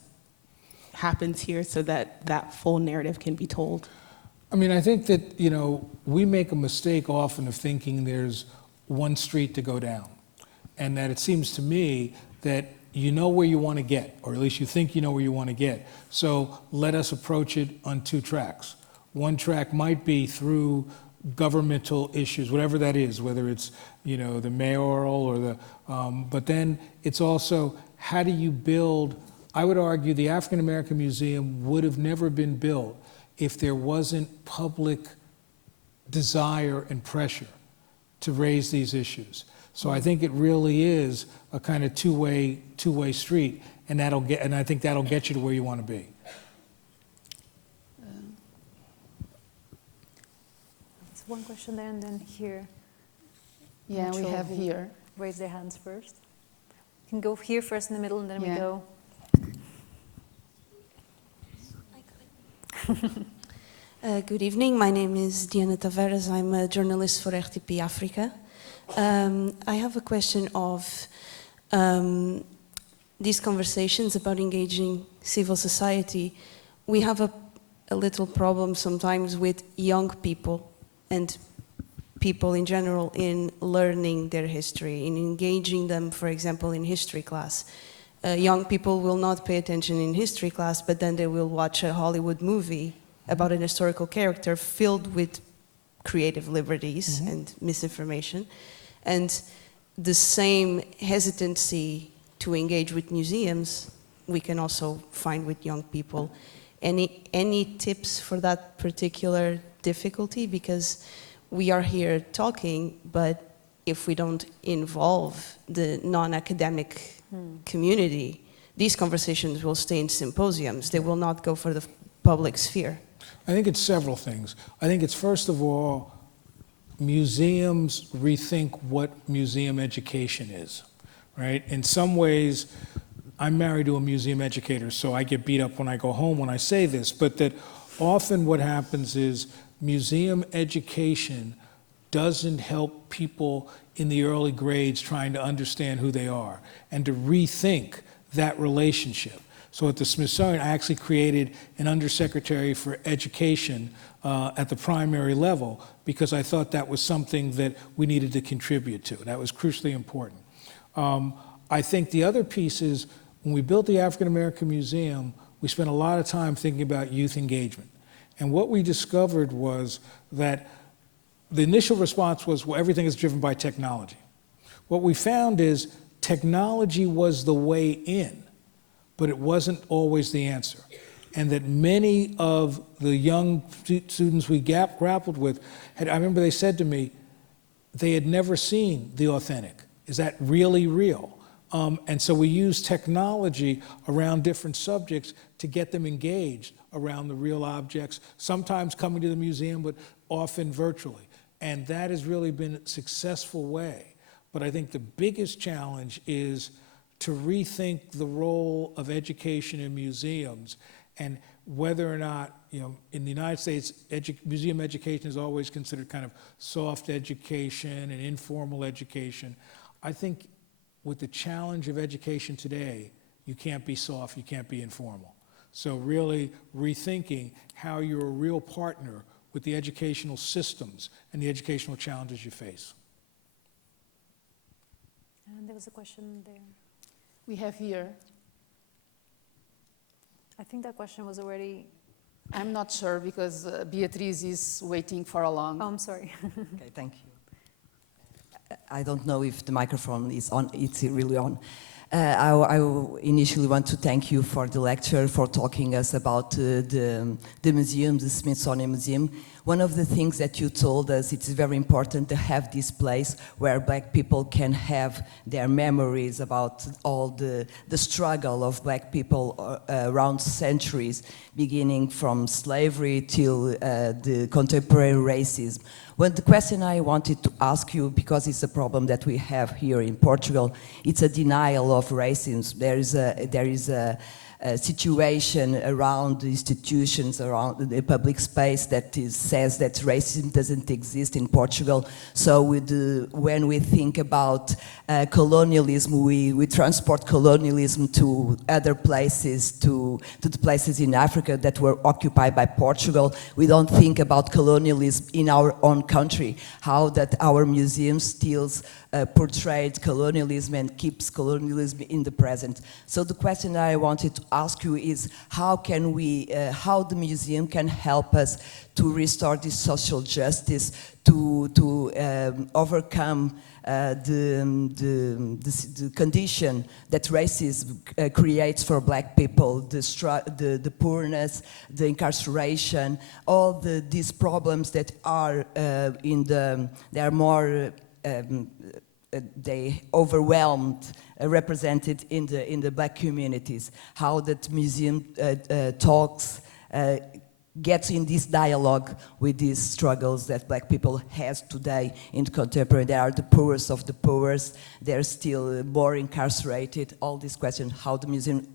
happens here so that that full narrative can be told? I mean, I think that, we make a mistake often of thinking there's one street to go down, and that it seems to me that you know where you want to get, or at least you think you know where you want to get. So let us approach it on two tracks. One track might be through governmental issues, whatever that is, whether it's, the mayoral or the, but then it's also, how do you build? I would argue the African American Museum would have never been built if there wasn't public desire and pressure to raise these issues. So I think it really is a kind of two-way street, and I think that'll get you to where you want to be. There's one question there, and then here. Yeah, we have here. Raise their hands first. You can go here first in the middle, and then we go. Good evening. My name is Diana Tavares. I'm a journalist for RTP Africa. I have a question of these conversations about engaging civil society. We have a little problem sometimes with young people and people in general in learning their history, in engaging them, for example, in history class. Young people will not pay attention in history class, but then they will watch a Hollywood movie about an historical character filled with creative liberties and misinformation. And the same hesitancy to engage with museums we can also find with young people. Any tips for that particular difficulty? Because we are here talking, but if we don't involve the non-academic community, these conversations will stay in symposiums. They will not go for the public sphere. I think it's several things. I think it's, first of all, museums rethink what museum education is, right? In some ways, I'm married to a museum educator, so I get beat up when I go home when I say this, but that often what happens is museum education doesn't help people in the early grades trying to understand who they are and to rethink that relationship. So at the Smithsonian, I actually created an undersecretary for education at the primary level because I thought that was something that we needed to contribute to. That was crucially important. I think the other piece is when we built the African American Museum, we spent a lot of time thinking about youth engagement. And what we discovered was that the initial response was, well, everything is driven by technology. What we found is technology was the way in, but it wasn't always the answer. And that many of the young students we grappled with, I remember they said to me, they had never seen the authentic. Is that really real? And so we use technology around different subjects to get them engaged around the real objects, sometimes coming to the museum, but often virtually. And that has really been a successful way. But I think the biggest challenge is to rethink the role of education in museums and whether or not, in the United States, museum education is always considered kind of soft education and informal education. I think with the challenge of education today, you can't be soft, you can't be informal. So really rethinking how you're a real partner with the educational systems and the educational challenges you face. And there was a question there. We have here. I think that question was already... I'm not sure because Beatriz is waiting for a long... Oh, I'm sorry. Okay, thank you. I don't know if the microphone is on, it's really on. I initially want to thank you for the lecture, for talking us about the museum, the Smithsonian Museum. One of the things that you told us, it's very important to have this place where Black people can have their memories about all the struggle of Black people around centuries, beginning from slavery till the contemporary racism. Well, the question I wanted to ask you, because it's a problem that we have here in Portugal, it's a denial of racism. There is a situation around the institutions, around the public space that says that racism doesn't exist in Portugal. So when we think about colonialism, we transport colonialism to other places, to the places in Africa that were occupied by Portugal. We don't think about colonialism in our own country, how that our museum still portrayed colonialism and keeps colonialism in the present. So the question I wanted to ask you is how can we, how the museum can help us to restore this social justice, to overcome the condition that racism creates for Black people, the poorness, the incarceration, all these problems that are they are more they overwhelmed, represented in the Black communities. How that museum talks, gets in this dialogue with these struggles that Black people has today in contemporary. They are the poorest of the poorest. They're still more incarcerated. All these questions, how the museum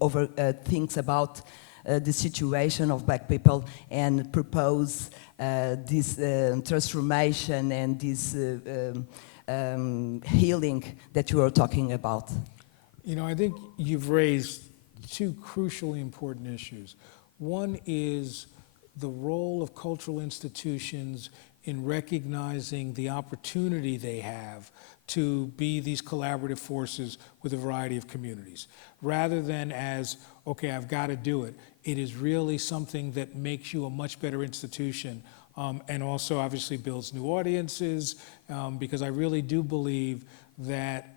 thinks about the situation of Black people and propose this transformation and this healing that you are talking about. You know, I think you've raised two crucially important issues. One is the role of cultural institutions in recognizing the opportunity they have to be these collaborative forces with a variety of communities. Rather than as, okay, I've got to do it, it is really something that makes you a much better institution, and also obviously builds new audiences, because I really do believe that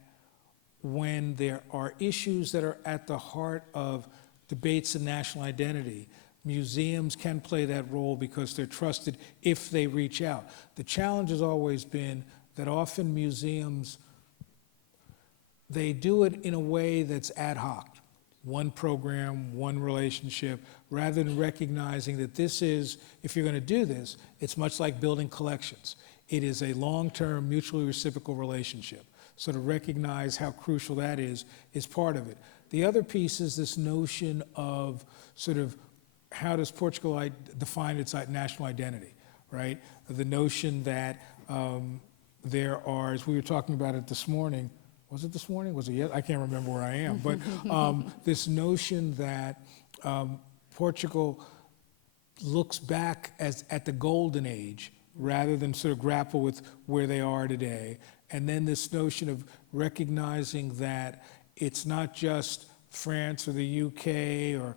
when there are issues that are at the heart of debates of national identity, museums can play that role because they're trusted if they reach out. The challenge has always been that often museums, they do it in a way that's ad hoc. One program, one relationship, rather than recognizing that this is, if you're going to do this, it's much like building collections. It is a long-term, mutually reciprocal relationship. So to recognize how crucial that is part of it. The other piece is this notion of sort of how does Portugal define its national identity, right? The notion that there are, as we were talking about it this morning, was it this morning? Was it yet? I can't remember where I am. But this notion that Portugal looks back at the golden age rather than sort of grapple with where they are today. And then this notion of recognizing that it's not just France or the UK or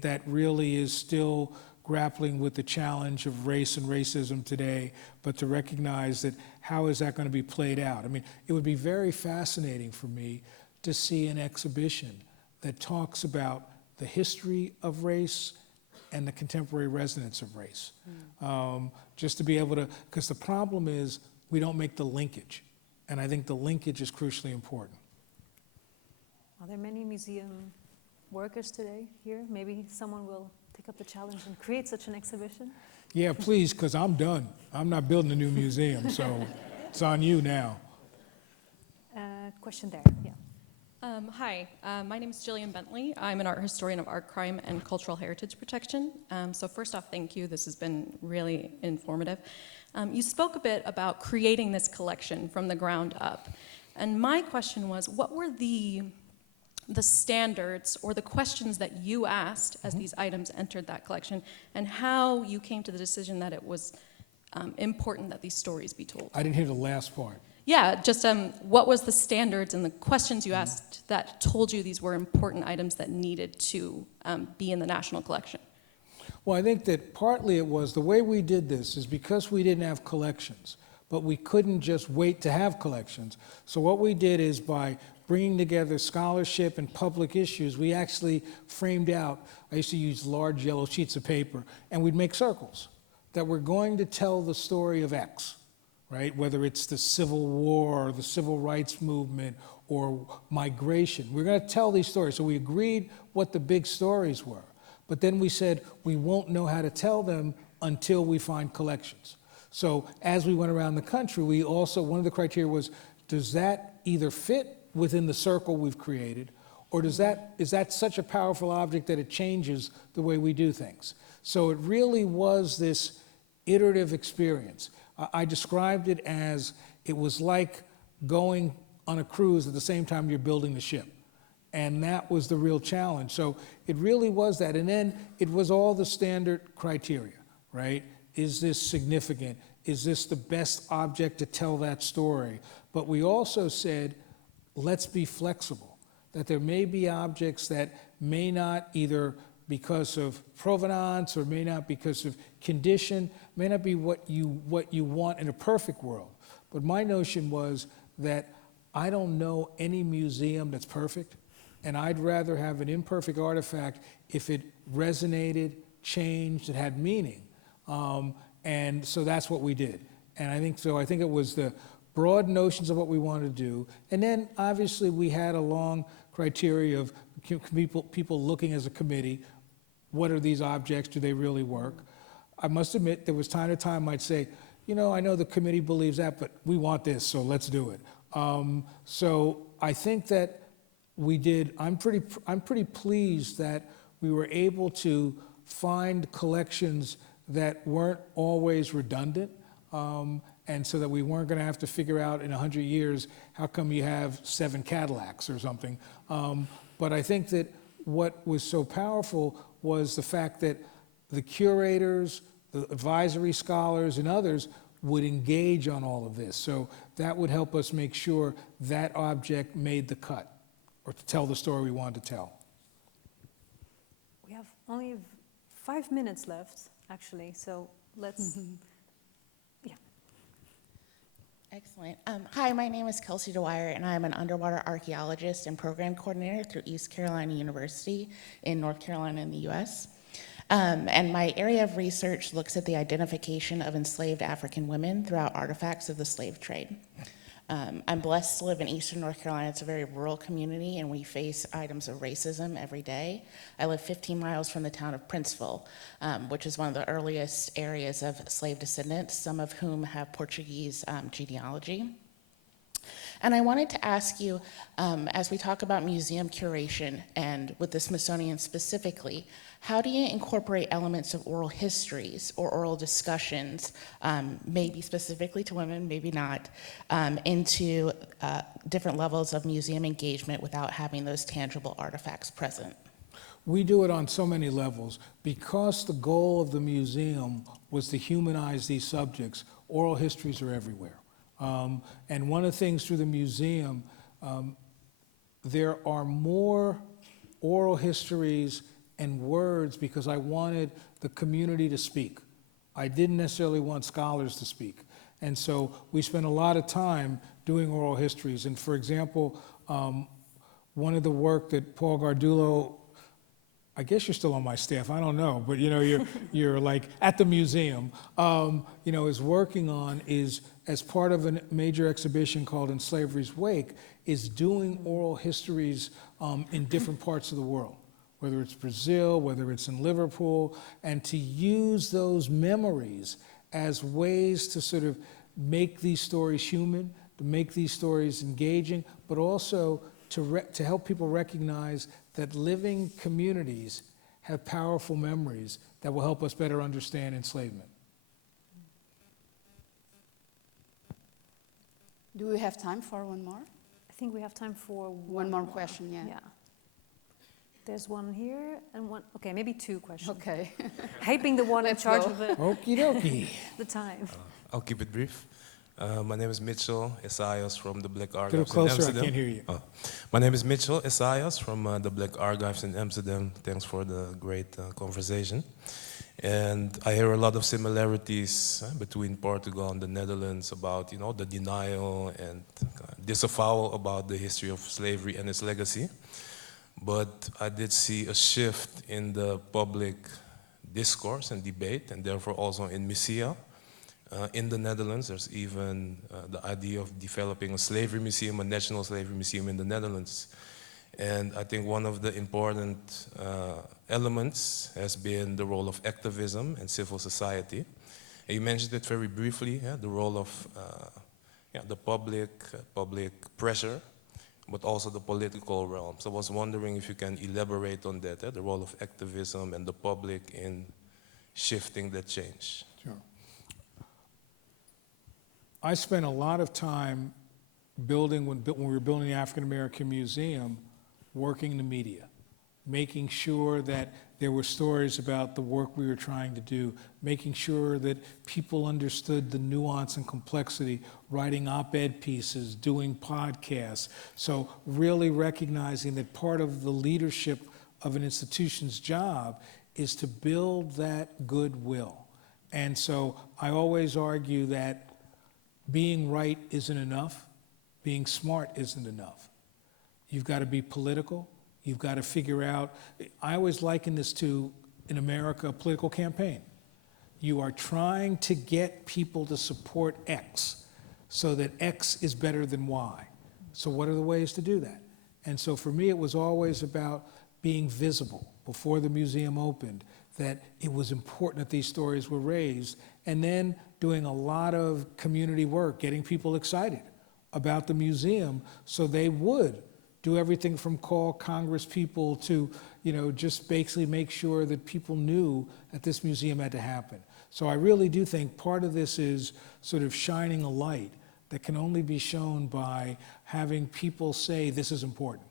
that really is still grappling with the challenge of race and racism today, but to recognize that how is that going to be played out? I mean, it would be very fascinating for me to see an exhibition that talks about the history of race and the contemporary resonance of race. Just to be able to, because the problem is we don't make the linkage, and I think the linkage is crucially important. Are there many museum workers today here? Maybe someone will take up the challenge and create such an exhibition? Yeah, please, because I'm done. I'm not building a new museum, so it's on you now. Question there, yeah. Hi, my name is Jillian Bentley. I'm an art historian of art crime and cultural heritage protection. So first off, thank you. This has been really informative. You spoke a bit about creating this collection from the ground up. And my question was, what were the standards or the questions that you asked as these items entered that collection, and how you came to the decision that it was important that these stories be told? I didn't hear the last part. Yeah, just what was the standards and the questions you asked that told you these were important items that needed to be in the national collection? Well, I think that partly it was, the way we did this is because we didn't have collections, but we couldn't just wait to have collections. So what we did is by bringing together scholarship and public issues, we actually framed out, I used to use large yellow sheets of paper, and we'd make circles. that we're going to tell the story of X, right? Whether it's the Civil War or the Civil Rights Movement or migration. We're going to tell these stories. So we agreed what the big stories were. But then we said we won't know how to tell them until we find collections. So as we went around the country, we also, one of the criteria was, does that either fit within the circle we've created, or is that such a powerful object that it changes the way we do things? So it really was this iterative experience. I described it as, it was like going on a cruise at the same time you're building the ship. And that was the real challenge. So it really was that. And then it was all the standard criteria, right? Is this significant? Is this the best object to tell that story? But we also said, let's be flexible, that there may be objects that may not, either because of provenance or may not because of condition, may not be what you want in a perfect world. But my notion was that I don't know any museum that's perfect, and I'd rather have an imperfect artifact if it resonated, changed, it had meaning. And so that's what we did. And I think it was the broad notions of what we wanted to do. And then obviously we had a long criteria of people looking as a committee, what are these objects, do they really work? I must admit, there was time to time I'd say, you know, I know the committee believes that, but we want this, so let's do it. So I think that we did, I'm pretty pleased that we were able to find collections that weren't always redundant, and so that we weren't going to have to figure out in 100 years, how come you have 7 Cadillacs or something. But I think that what was so powerful was the fact that the curators, the advisory scholars, and others would engage on all of this. So that would help us make sure that object made the cut, or to tell the story we wanted to tell. We have only 5 minutes left, actually, so let's... Yeah. Excellent. Hi, my name is Kelsey DeWire, and I'm an underwater archaeologist and program coordinator through East Carolina University in North Carolina in the US. And my area of research looks at the identification of enslaved African women throughout artifacts of the slave trade. I'm blessed to live in Eastern North Carolina. It's a very rural community, and we face items of racism every day. I live 15 miles from the town of Princeville, which is one of the earliest areas of slave descendants, some of whom have Portuguese genealogy. And I wanted to ask you, as we talk about museum curation, and with the Smithsonian specifically, how do you incorporate elements of oral histories or oral discussions, maybe specifically to women, maybe not, into different levels of museum engagement without having those tangible artifacts present? We do it on so many levels. Because the goal of the museum was to humanize these subjects, oral histories are everywhere. And one of the things through the museum, there are more oral histories and words because I wanted the community to speak. I didn't necessarily want scholars to speak. And so we spent a lot of time doing oral histories. And for example, one of the work that Paul Gardulo, I guess you're still on my staff, I don't know, but you know, you're like at the museum, you know, is working on is, as part of a major exhibition called In Slavery's Wake, is doing oral histories in different parts of the world, whether it's Brazil, whether it's in Liverpool, and to use those memories as ways to sort of make these stories human, to make these stories engaging, but also to help people recognize that living communities have powerful memories that will help us better understand enslavement. Do we have time for one more? I think we have time for one more question, yeah. There's one here and one, okay, maybe 2 questions. Okay. Hate being the one in charge of the, Okie dokie. the time. I'll keep it brief. My name is Mitchell Esaias from the Black Get a Archives little in closer, Amsterdam. I can't hear you. My name is Mitchell Esaias from the Black Archives in Amsterdam. Thanks for the great conversation. And I hear a lot of similarities between Portugal and the Netherlands about, you know, the denial and disavowal about the history of slavery and its legacy. But I did see a shift in the public discourse and debate, and therefore also in musea. In the Netherlands, there's even the idea of developing a slavery museum, a national slavery museum in the Netherlands. And I think one of the important elements has been the role of activism and civil society. And you mentioned it very briefly, the role of the public pressure, but also the political realm. So I was wondering if you can elaborate on that, the role of activism and the public in shifting that change. Sure. I spent a lot of time building, when we were building the African American Museum, working in the media, making sure that there were stories about the work we were trying to do, making sure that people understood the nuance and complexity, writing op-ed pieces, doing podcasts. So really recognizing that part of the leadership of an institution's job is to build that goodwill. And so I always argue that being right isn't enough, being smart isn't enough. You've got to be political. You've got to figure out, I always liken this to, in America, a political campaign. You are trying to get people to support X so that X is better than Y. So what are the ways to do that? And so for me, it was always about being visible before the museum opened, that it was important that these stories were raised, and then doing a lot of community work, getting people excited about the museum so they would do everything from call Congress people to, just basically make sure that people knew that this museum had to happen. So I really do think part of this is sort of shining a light that can only be shown by having people say this is important.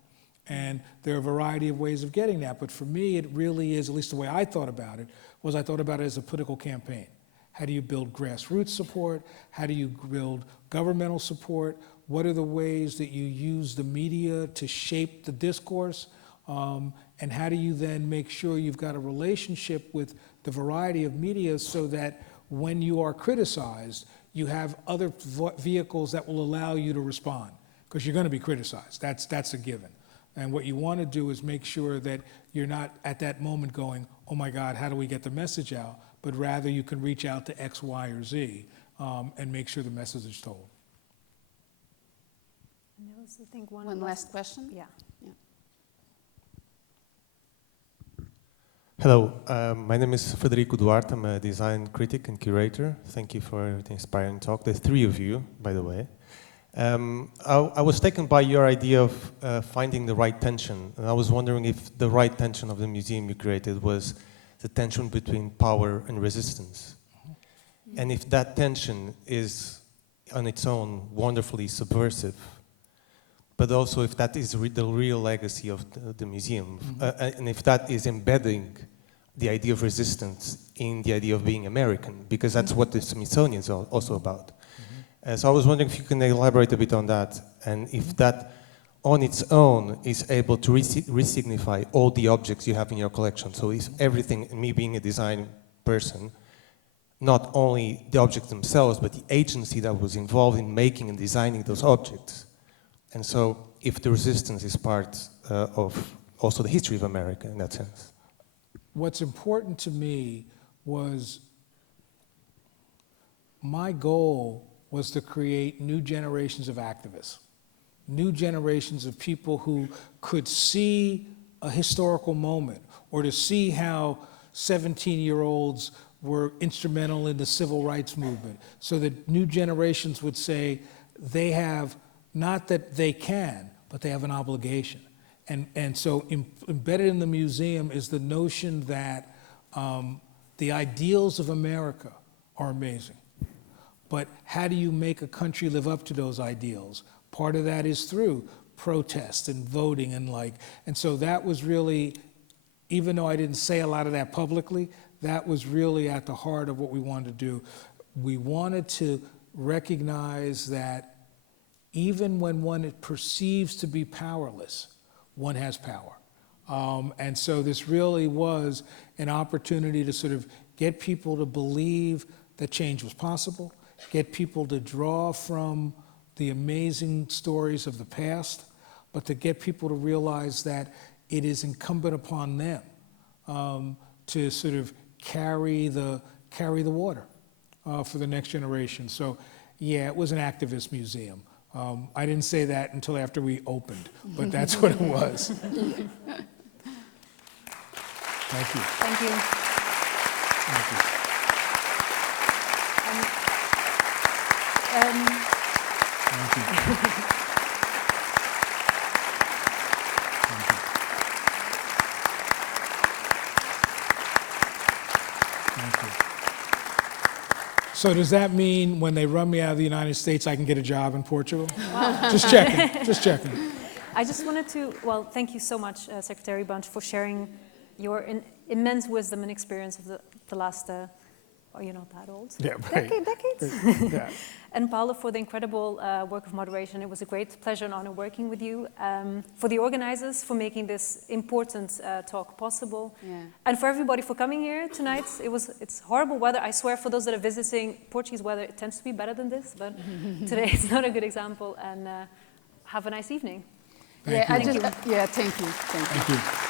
And there are a variety of ways of getting that, but for me it really is, at least the way I thought about it, was I thought about it as a political campaign. How do you build grassroots support? How do you build governmental support? What are the ways that you use the media to shape the discourse? And how do you then make sure you've got a relationship with the variety of media so that when you are criticized, you have other vehicles that will allow you to respond? Because you're going to be criticized. That's a given. And what you want to do is make sure that you're not at that moment going, oh my God, how do we get the message out? But rather you can reach out to X, Y, or Z and make sure the message is told. And there was, I think, one last question. Yeah. Hello, my name is Federico Duarte. I'm a design critic and curator. Thank you for the inspiring talk. There's three of you, by the way. I was taken by your idea of finding the right tension, and I was wondering if the right tension of the museum you created was the tension between power and resistance. And if that tension is on its own wonderfully subversive, but also if that is the real legacy of the museum, and if that is embedding the idea of resistance in the idea of being American, because that's what the Smithsonian is also about. So I was wondering if you can elaborate a bit on that, and if that on its own is able to re-signify all the objects you have in your collection. So is everything, me being a design person, not only the objects themselves, but the agency that was involved in making and designing those objects. And so if the resistance is part of also the history of America in that sense. What's important to me was, my goal was to create new generations of activists, new generations of people who could see a historical moment, or to see how 17-year-olds were instrumental in the civil rights movement, so that new generations would say they have, not that they can, but they have an obligation. And so embedded in the museum is the notion that the ideals of America are amazing. But how do you make a country live up to those ideals? Part of that is through protest and voting and so that was really, even though I didn't say a lot of that publicly, that was really at the heart of what we wanted to do. We wanted to recognize that even when one perceives to be powerless, one has power. And so this really was an opportunity to sort of get people to believe that change was possible, get people to draw from the amazing stories of the past, but to get people to realize that it is incumbent upon them to sort of carry the water for the next generation. So, yeah, it was an activist museum. I didn't say that until after we opened, but that's what it was. Thank you. Thank you. Thank you. Thank you. So does that mean when they run me out of the United States, I can get a job in Portugal? Wow. Just checking, just checking. I just wanted to, well, thank you so much, Secretary Bunch, for sharing your immense wisdom and experience of the last, oh, you're not that old. Yeah, right. Decades. Yeah. And Paula, for the incredible work of moderation. It was a great pleasure and honor working with you. For the organizers, for making this important talk possible. Yeah. And for everybody for coming here tonight. It's horrible weather. I swear, for those that are visiting, Portuguese weather, it tends to be better than this, but today it's not a good example. And have a nice evening. Thank you. Thank you. Thank you.